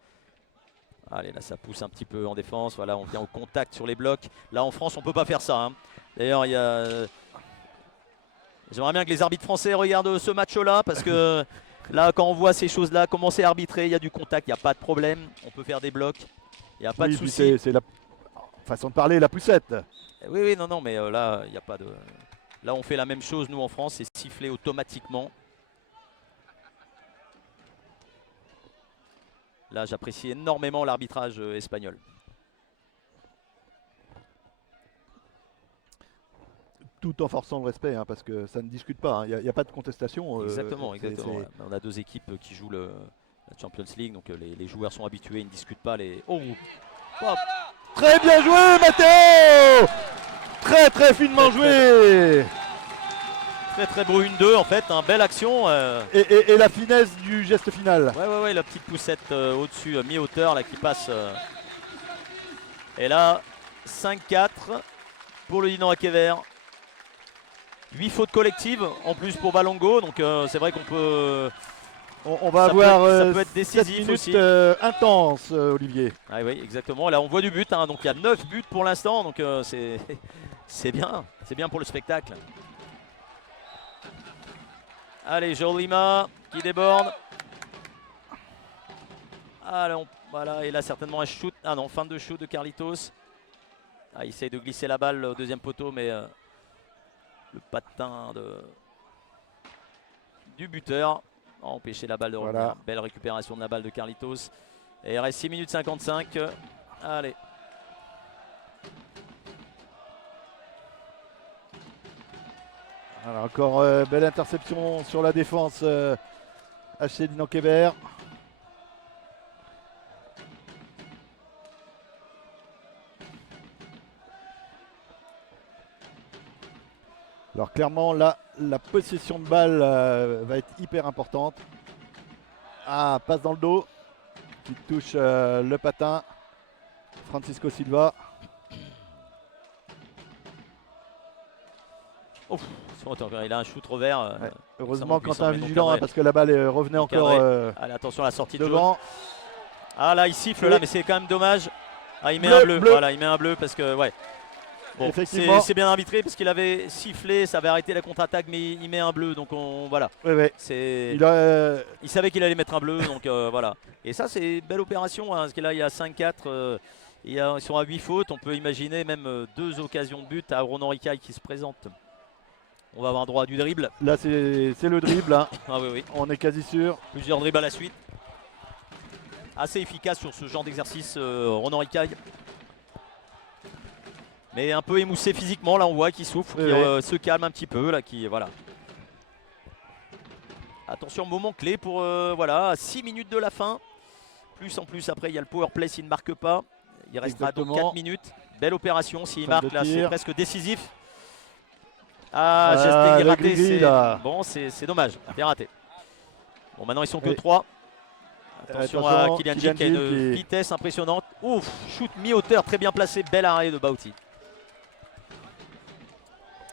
Allez, là ça pousse un petit peu en défense. Voilà, on vient au contact sur les blocs. Là en France, on peut pas faire ça. Hein. D'ailleurs, il y a. J'aimerais bien que les arbitres français regardent ce match-là parce que là, quand on voit ces choses-là commencer à arbitrer, il y a du contact, il n'y a pas de problème. On peut faire des blocs, il n'y a pas de Oui, puis souci. c'est la façon de parler, la poussette. Oui, non, mais là, il n'y a pas de. Là, on fait la même chose, nous, en France, c'est siffler automatiquement. Là, j'apprécie énormément l'arbitrage espagnol. Tout en forçant le respect, hein, parce que ça ne discute pas. Il n'y a pas de contestation. Exactement. c'est- Ouais. On a deux équipes qui jouent la Champions League, donc les joueurs sont habitués, ils ne discutent pas les. Oh, hop. Très bien joué, Matteo. Très finement joué. Très beau 1-2 en fait, belle action. Et la finesse du geste final. Ouais, la petite poussette au-dessus, mi-hauteur là qui passe. Et là, 5-4 pour le Dynamo Kever. 8 fautes collectives en plus pour Balongo, donc c'est vrai qu'on peut. On va Ça avoir ça peut être 7 décisif minutes aussi. intenses, Olivier. Ah oui, exactement. Là, on voit du but, donc il y a 9 buts pour l'instant, donc c'est bien pour le spectacle. Allez, Jolima qui déborde. Allez, voilà, et là certainement un shoot. Ah non, fin de shoot de Carlitos. Ah, il essaye de glisser la balle au deuxième poteau, mais le patin du buteur a empêché la balle de revenir. Voilà. Belle récupération de la balle de Carlitos. Et il reste 6 minutes 55. Allez. Alors, encore belle interception sur la défense HC Dynamo Kever. Alors clairement là, la possession de balle va être hyper importante. Ah, passe dans le dos qui touche le patin. Francisco Silva. Il a un shoot revers. Ouais. Heureusement extrêmement Quentin puissant, mais vigilant non hein, cadré. parce que la balle revenait Non encore cadré. Allez, attention à la sortie de jaune. devant. Ah là, il siffle Oui. là, mais c'est quand même dommage. Ah, il met Bleu, un bleu. bleu. Voilà, il met un bleu parce que ouais. Bon, Effectivement. c'est bien arbitré parce qu'il avait sifflé, ça avait arrêté la contre-attaque, mais il met un bleu, donc voilà. Ouais, ouais. C'est. Il Il savait qu'il allait mettre un bleu, donc voilà. Et ça, c'est une belle opération, hein, parce que là, il y a 5-4, ils sont à 8 fautes. On peut imaginer même 2 occasions de but à Ronan Ricaille qui se présente. On va avoir droit à du dribble. Là c'est le dribble. Hein. Ah oui, oui. On est quasi sûr. Plusieurs dribbles à la suite. Assez efficace sur ce genre d'exercice, Ronan Ricaille. Mais un peu émoussé physiquement, là on voit qu'il souffre, Oui, qu'il se calme un petit peu, là, voilà. Attention, moment clé pour, voilà, 6 minutes de la fin. Plus en plus, après, il y a le power play s'il ne marque pas. Il restera donc Exactement. 4 minutes. Belle opération, s'il Fin marque, de là, c'est tir. presque décisif. Ah, Ah, geste le raté, gris-gris, c'est là. bon, c'est dommage, bien raté. Bon, maintenant ils sont que Oui. 3. Attention à Attention, Kylian Kylian Gilles qui a une Gilles qui- vitesse impressionnante. Ouf, shoot mi-hauteur, très bien placé, bel arrêt de Bauti.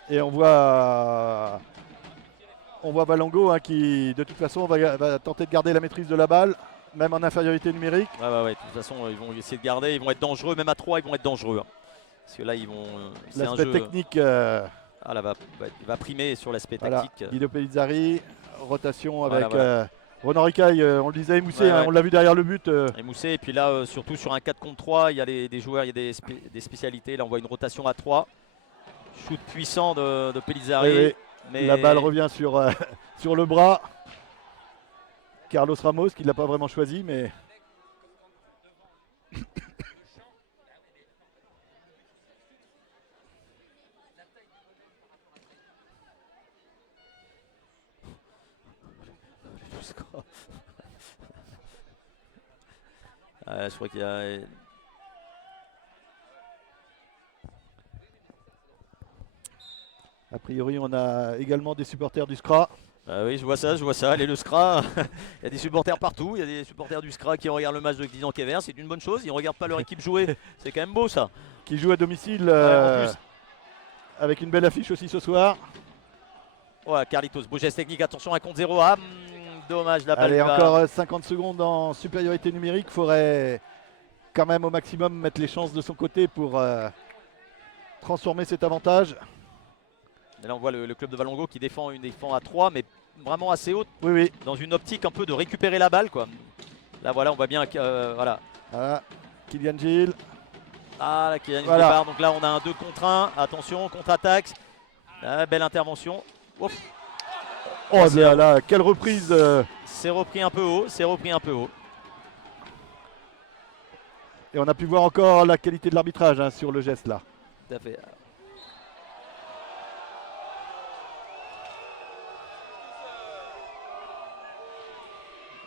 Et on voit Valongo hein, qui de toute façon va tenter de garder la maîtrise de la balle, même en infériorité numérique. Ouais, de toute façon, ils vont essayer de garder, ils vont être dangereux, même à 3, ils vont être dangereux. Hein. Parce que là, ils vont. C'est un L'aspect jeu. technique, Ah, là, il va primer sur l'aspect voilà. tactique. Guido Pellizzari, rotation Voilà, avec voilà. Ronan Ricaille, on le disait émoussé, Ouais, hein, ouais. on l'a vu derrière le but. Émoussé, et puis là, surtout sur un 4 contre 3, il y a des joueurs, il y a des spécialités. Là, on voit une rotation à 3. Shoot puissant de Pellizzari. Oui, oui. Mais La balle revient sur, sur le bras. Carlos Ramos qui ne l'a pas vraiment choisi, mais je crois qu'il y a. a priori on a également des supporters du SCRA. Ah oui, je vois ça. Allez, le SCRA, il y a des supporters partout. Il y a des supporters du SCRA qui regardent le match de Glisan-Kever. C'est une bonne chose. Ils ne regardent pas leur équipe jouer. C'est quand même beau, ça. Qui joue à domicile en plus. avec une belle affiche aussi ce soir. Ouais, Carlitos, beau geste technique. Attention, un contre 0. Ah, dommage, la balle. Allez, va- encore 50 secondes en supériorité numérique. Faudrait quand même au maximum mettre les chances de son côté pour transformer cet avantage. Et là, on voit le club de Valongo qui défend à 3, mais vraiment assez haute, Oui, oui. dans une optique un peu de récupérer la balle, quoi. Là, voilà, on voit bien. Voilà. Voilà. Kylian Gilles. Ah, là, Kylian Voilà. Départ. Donc là, on a un 2 contre 1. Attention, contre-attaque. Ah, belle intervention. Ouf. Oh c'est là là, quelle reprise C'est repris un peu haut. Et on a pu voir encore la qualité de l'arbitrage hein, sur le geste là. Tout à fait.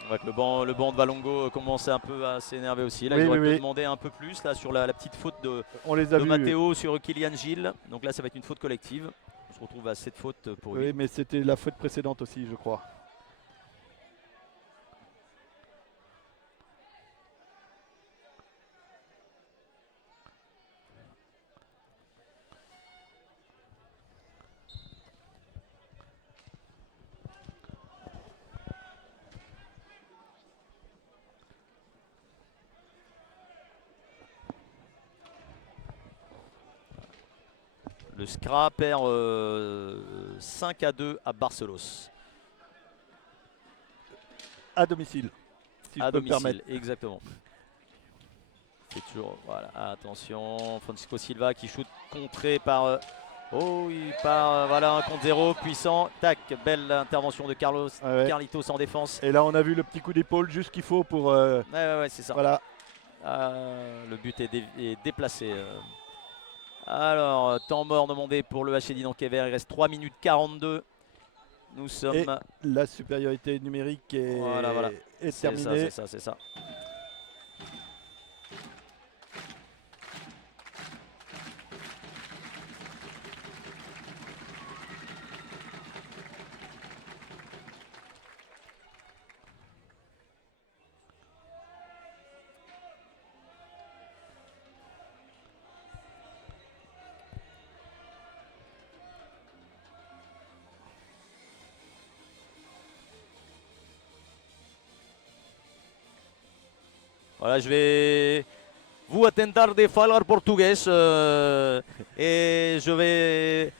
On voit que le banc de Valongo commence un peu à s'énerver aussi. Là, Oui, ils auraient oui, pu oui. demander un peu plus là, sur la petite faute de On les a vus. Matteo sur Kylian Gilles. Donc là, ça va être une faute collective. On se retrouve à 7 fautes pour lui. Oui, mais c'était la faute précédente aussi, je crois. Le SCRA perd 5-2 à Barcelos. À domicile, si À je peux me domicile, permettre. exactement. C'est toujours, voilà, attention, Francisco Silva qui shoot contré par, il part, voilà, un contre 0, puissant, tac, belle intervention de Ouais. Carlitos en défense. Et là, on a vu le petit coup d'épaule juste qu'il faut pour. Ouais, c'est ça. Voilà. Le but est déplacé. Alors, temps mort demandé pour le HC Glisan-Kever, il reste 3 minutes 42. Nous sommes. Et la supériorité numérique est, Voilà. est C'est terminée. ça. Voilà, je vais vous tentar de falar portugués e je vais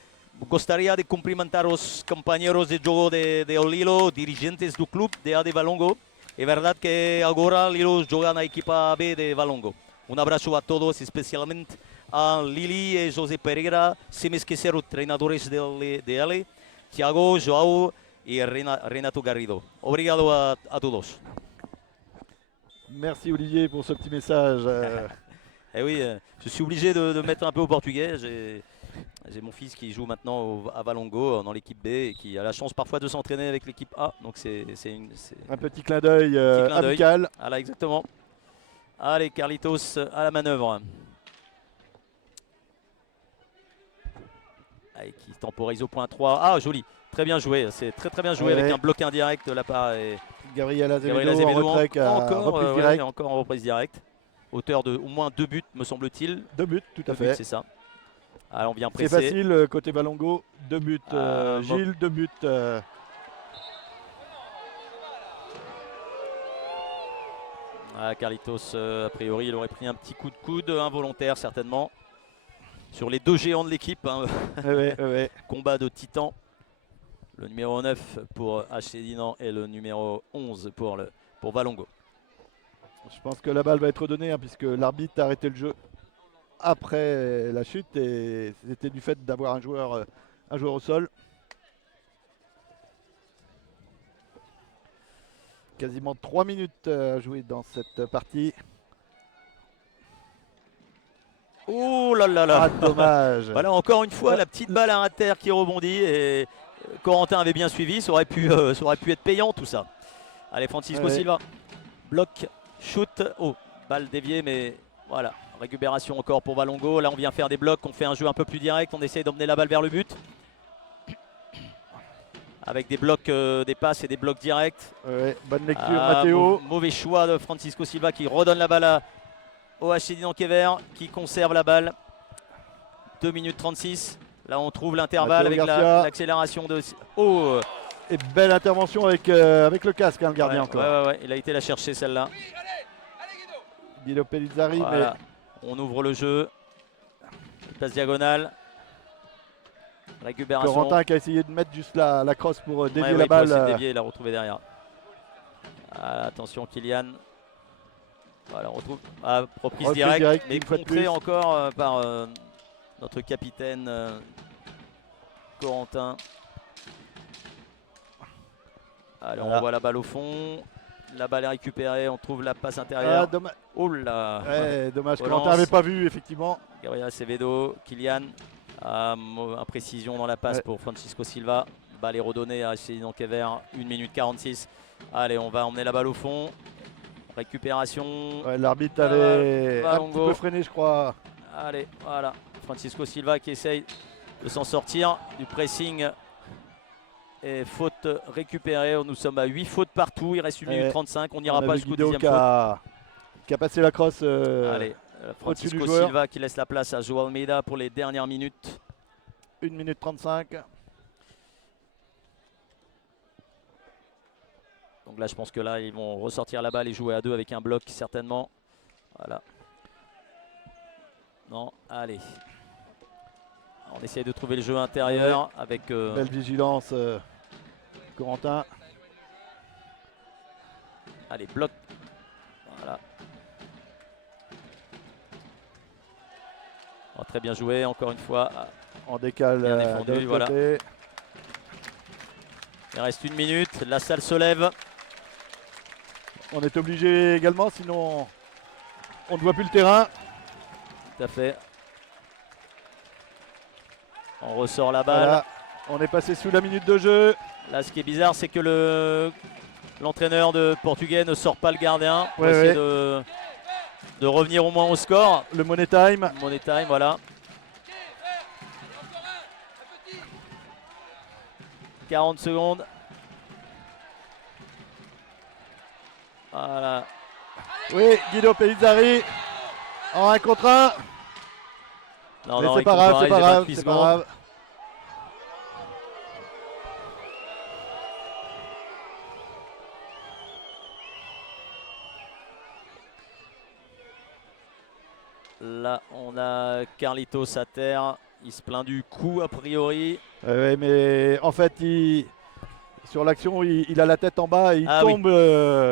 gostaria de cumprimentar os companheiros de jogo de Lilo, dirigentes do clube de AD Valongo. É verdade que agora Lilo joga na equipa B de Valongo. Um abraço a todos, especialmente a Lili e José Pereira, sem me esquecer os treinadores dele, Thiago, João e Renato Garrido. Obrigado a todos. Merci Olivier pour ce petit message. Eh oui, je suis obligé de mettre un peu au portugais. J'ai mon fils qui joue maintenant à Valongo dans l'équipe B et qui a la chance parfois de s'entraîner avec l'équipe A. Donc c'est un petit clin d'œil amical. Voilà, exactement. Allez, Carlitos à la manœuvre. Allez, qui temporise au point 3. Ah, joli. Très bien joué. C'est très bien joué avec un bloc indirect de la part. Gabriel Azevedo en retrait reprise directe. Encore en reprise directe. Auteur de au moins 2 buts, me semble-t-il. 2 buts, tout à fait. C'est ça. Alors on vient presser. C'est facile, côté Valongo. 2 buts. Gilles, 2 buts. Carlitos, a priori, il aurait pris un petit coup de coude, involontaire certainement. Sur les 2 géants de l'équipe. Hein. Ouais. Combat de titans. Le numéro 9 pour HC Dinan et le numéro 11 pour Valongo. Je pense que la balle va être donnée puisque l'arbitre a arrêté le jeu après la chute et c'était du fait d'avoir un joueur au sol. Quasiment 3 minutes à jouer dans cette partie. Oh là là là. Ah, dommage. Voilà, encore une fois la petite balle à terre qui rebondit et Corentin avait bien suivi, ça aurait pu être payant tout ça. Allez, Francisco Silva, bloc, shoot, oh, balle déviée mais voilà, récupération encore pour Valongo. Là on vient faire des blocs, on fait un jeu un peu plus direct, on essaye d'emmener la balle vers le but. Avec des blocs, des passes et des blocs directs. Ouais, bonne lecture Matteo. Mauvais choix de Francisco Silva qui redonne la balle au HC Dinan Kever qui conserve la balle. 2 minutes 36. Là on trouve l'intervalle avec l'accélération de... Oh. Et belle intervention avec le casque, le gardien encore. Ouais, il a été la chercher celle-là. Guido Pellizzari. Voilà. On ouvre le jeu. Passe diagonale. Récupération. Corentin qui a essayé de mettre juste la crosse pour dévier la balle. Pour dévier, il l'a retrouvé derrière. Attention Kylian. Voilà, on retrouve reprise directe, mais contrée encore par notre capitaine Corentin. Alors on voit la balle au fond. La balle est récupérée, on trouve la passe intérieure. Oh là. Dommage, Corentin n'avait pas vu effectivement. Gabriel Acevedo, Kylian. Imprécision dans la passe pour Francisco Silva. Balle est redonnée à HC Dinan Kever. 1 minute 46. Allez, on va emmener la balle au fond. Récupération. L'arbitre avait un petit peu freiné, je crois. Allez, voilà. Francisco Silva qui essaye de s'en sortir du pressing. Et faute récupérée. Nous sommes à 8 fautes partout. Il reste 1 minute 35. On n'ira pas jusqu'au 10e faute. Qui a passé la crosse. Allez. Francisco Silva qui laisse la place à João Almeida pour les dernières minutes. 1 minute 35. Donc là je pense que là ils vont ressortir la balle et jouer à 2 avec un bloc certainement. Voilà. Non, allez. On essaye de trouver le jeu intérieur avec... Belle vigilance Corentin. Allez, bloc. Voilà. Oh, très bien joué, encore une fois. En décale bien défendu, voilà. Côté. Il reste 1 minute, la salle se lève. On est obligé également, sinon on ne voit plus le terrain. Tout à fait. On ressort la balle. Voilà. On est passé sous la minute de jeu. Là, ce qui est bizarre, c'est que l'entraîneur de Portugais ne sort pas le gardien pour essayer de revenir au moins au score. Le money time. Money time, voilà. 40 secondes. Voilà. Oui, Guido Pellizzari en 1 contre 1. Non, mais non, c'est pas grave, c'est pas grave. Là, on a Carlitos à terre. Il se plaint du coup a priori. Ouais, mais en fait, sur l'action, il a la tête en bas et il Ah oui. tombe.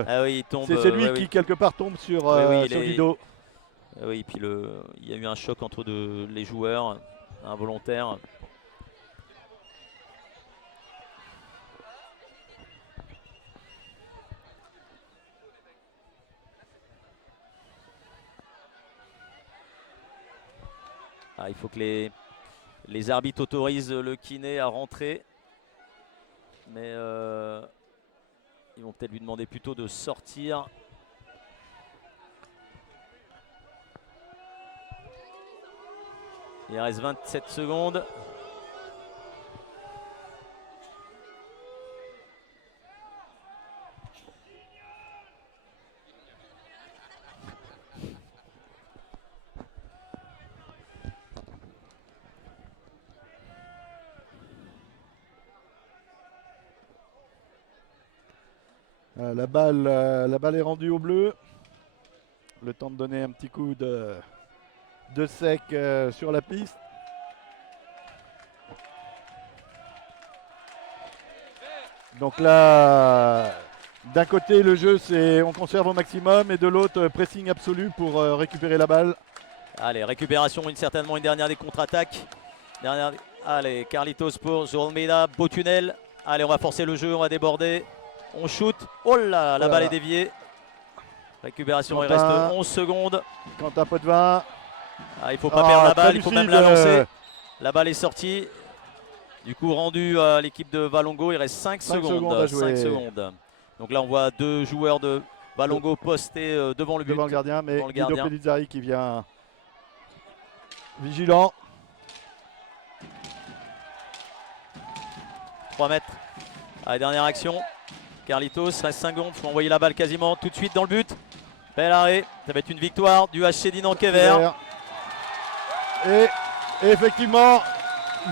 Ah oui, il tombe. C'est lui ouais, qui, oui. quelque part, tombe sur, Oui, oui, il sur est- Guido. Ah oui, puis il y a eu un choc entre les joueurs, involontaire. Ah, il faut que les arbitres autorisent le kiné à rentrer. Mais ils vont peut-être lui demander plutôt de sortir. Il reste 27 secondes. La balle est rendue au bleu. Le temps de donner un petit coup de sec sur la piste. Donc là, d'un côté le jeu c'est on conserve au maximum et de l'autre pressing absolu pour récupérer la balle. Allez, récupération, certainement une dernière des contre-attaques. Allez, Carlitos pour Almeida, beau tunnel. Allez, on va forcer le jeu, on va déborder. On shoot. Oh là, la balle est déviée. Récupération, il reste 11 secondes. Quentin Potvin. Ah, il ne faut pas perdre la balle, il faut même la lancer. La balle est sortie. Du coup, rendu à l'équipe de Valongo, il reste 5 secondes. À jouer. 5 secondes. Donc là, on voit deux joueurs de Valongo postés devant le but. Devant le gardien, mais le Guido gardien. Pellizzari qui vient vigilant. 3 mètres. Allez, dernière action. Carlitos, reste 5 secondes. Il faut envoyer la balle quasiment tout de suite dans le but. Bel arrêt. Ça va être une victoire du HC Dinan-Quévert. Et effectivement,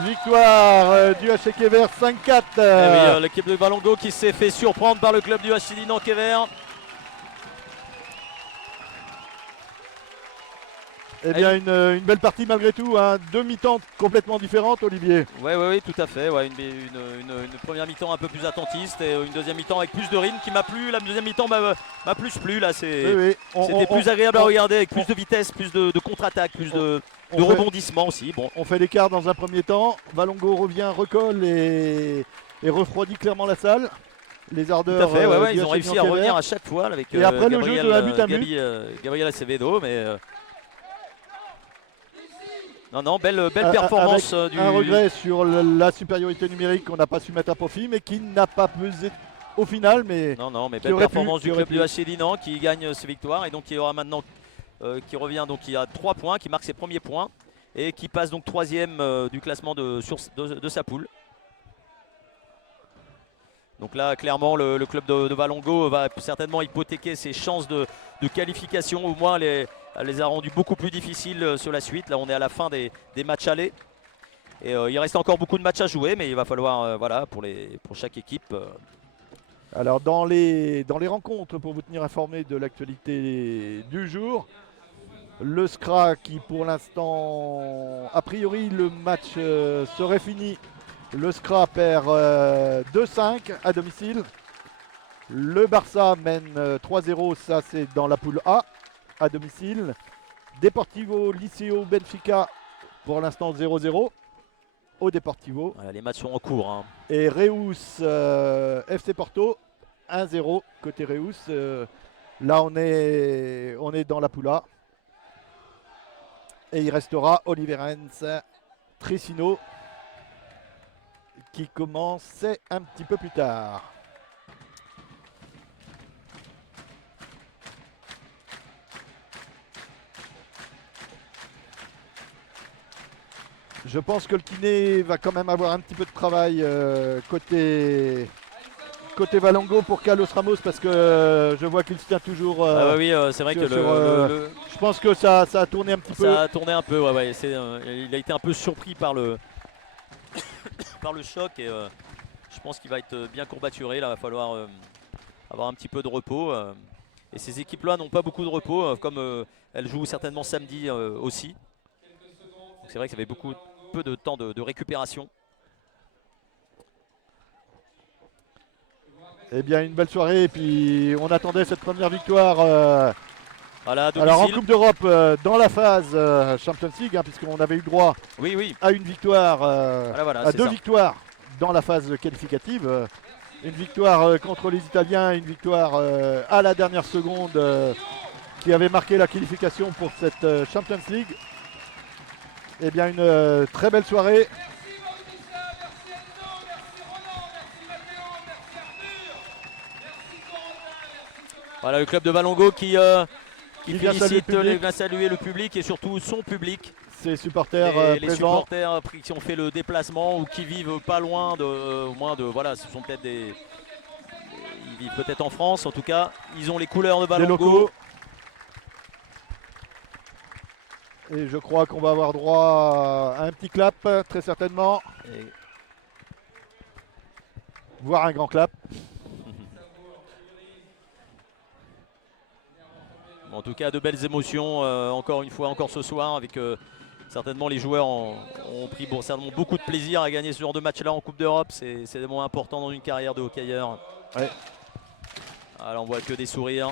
victoire du HC Quévert 5-4. L'équipe de Valongo qui s'est fait surprendre par le club du HC Dinan-Quévert. Eh bien, une belle partie malgré tout. Hein. Deux mi-temps complètement différentes, Olivier. Oui, tout à fait. Ouais, une première mi-temps un peu plus attentiste et une deuxième mi-temps avec plus de rythme qui m'a plu. La deuxième mi-temps m'a plus plu. Là, c'était plus agréable à regarder avec plus de vitesse, plus de contre-attaque, plus de rebondissement aussi. Bon. On fait l'écart dans un premier temps. Valongo revient, recolle et refroidit clairement la salle. Les ardeurs. Tout à fait, ils ont réussi à revenir à chaque fois avec et après Gabriel, le jeu de la but. Gabriel Acevedo, mais non, belle performance du. Un regret sur la supériorité numérique qu'on n'a pas su mettre à profit, mais qui n'a pas pesé au final. Mais belle performance du club du HC Dinan qui gagne ses victoires et donc qui aura maintenant qui revient donc il a 3 points, qui marque ses premiers points et qui passe donc 3e du classement de sa poule. Donc là, clairement, le club de Valongo va certainement hypothéquer ses chances de qualification. Au moins, elle les a rendus beaucoup plus difficiles sur la suite. Là, on est à la fin des matchs allés. Et il reste encore beaucoup de matchs à jouer, mais il va falloir, pour chaque équipe. Alors, dans les rencontres, pour vous tenir informé de l'actualité du jour, le SCRA qui, pour l'instant, a priori, le match serait fini. Le SCRA perd 2-5 à domicile. Le Barça mène 3-0, ça c'est dans la poule A, à domicile. Deportivo Liceo Benfica, pour l'instant 0-0 au Deportivo. Voilà, les matchs sont en cours. Hein. Et Reus FC Porto, 1-0 côté Reus. Là on est dans la poule A. Et il restera Oliveirense Tricino qui commençait un petit peu plus tard. Je pense que le kiné va quand même avoir un petit peu de travail côté Valongo pour Carlos Ramos parce que je vois qu'il se tient toujours. Oui, c'est vrai que je pense que ça a tourné un petit peu. Ça a tourné un peu, ouais, il a été un peu surpris par le choc et je pense qu'il va être bien courbaturé. Là, il va falloir avoir un petit peu de repos. Et ces équipes-là n'ont pas beaucoup de repos, comme Elle joue certainement samedi aussi. C'est vrai que ça avait peu de temps de récupération. Eh bien, une belle soirée. Et puis, on attendait cette première victoire. Voilà, à Alors, en domicile. Coupe d'Europe, dans la phase Champions League, hein, puisqu'on avait eu droit Oui. à une victoire, Voilà, à c'est 2 ça. victoires dans la phase qualificative. Une victoire contre les Italiens, une victoire à la dernière seconde qui avait marqué la qualification pour cette Champions League. Eh bien, une très belle soirée. Voilà, le club de Valongo qui vient saluer le public. vient saluer le public et surtout son public. Ses supporters Et les présents. supporters qui ont fait le déplacement ou qui vivent pas loin au moins de voilà, ce sont peut-être ils vivent peut-être en France. En tout cas, ils ont les couleurs de Des Valongo. locaux. Et je crois qu'on va avoir droit à un petit clap, très certainement. Et Voire un grand clap. en tout cas, de belles émotions encore une fois, encore ce soir, avec certainement les joueurs ont pris certainement beaucoup de plaisir à gagner ce genre de match-là en Coupe d'Europe. C'est des moments importants dans une carrière de hockeyeur. Ouais. Alors on voit que des sourires.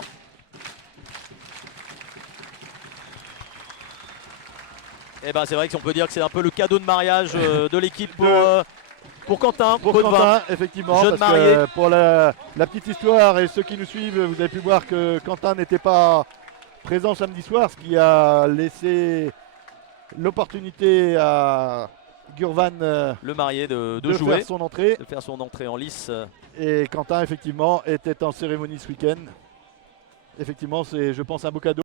Et ben c'est vrai qu'on peut dire que c'est un peu le cadeau de mariage de l'équipe pour Quentin. Pour Potvin. Quentin, effectivement, jeune parce que marié. pour la petite histoire et ceux qui nous suivent, vous avez pu voir que Quentin n'était pas présent samedi soir, ce qui a laissé l'opportunité à Gurvan Le marié de de jouer, faire son entrée. de faire son entrée en lice. Et Quentin, effectivement, était en cérémonie ce week-end. Effectivement, c'est, je pense, un beau cadeau.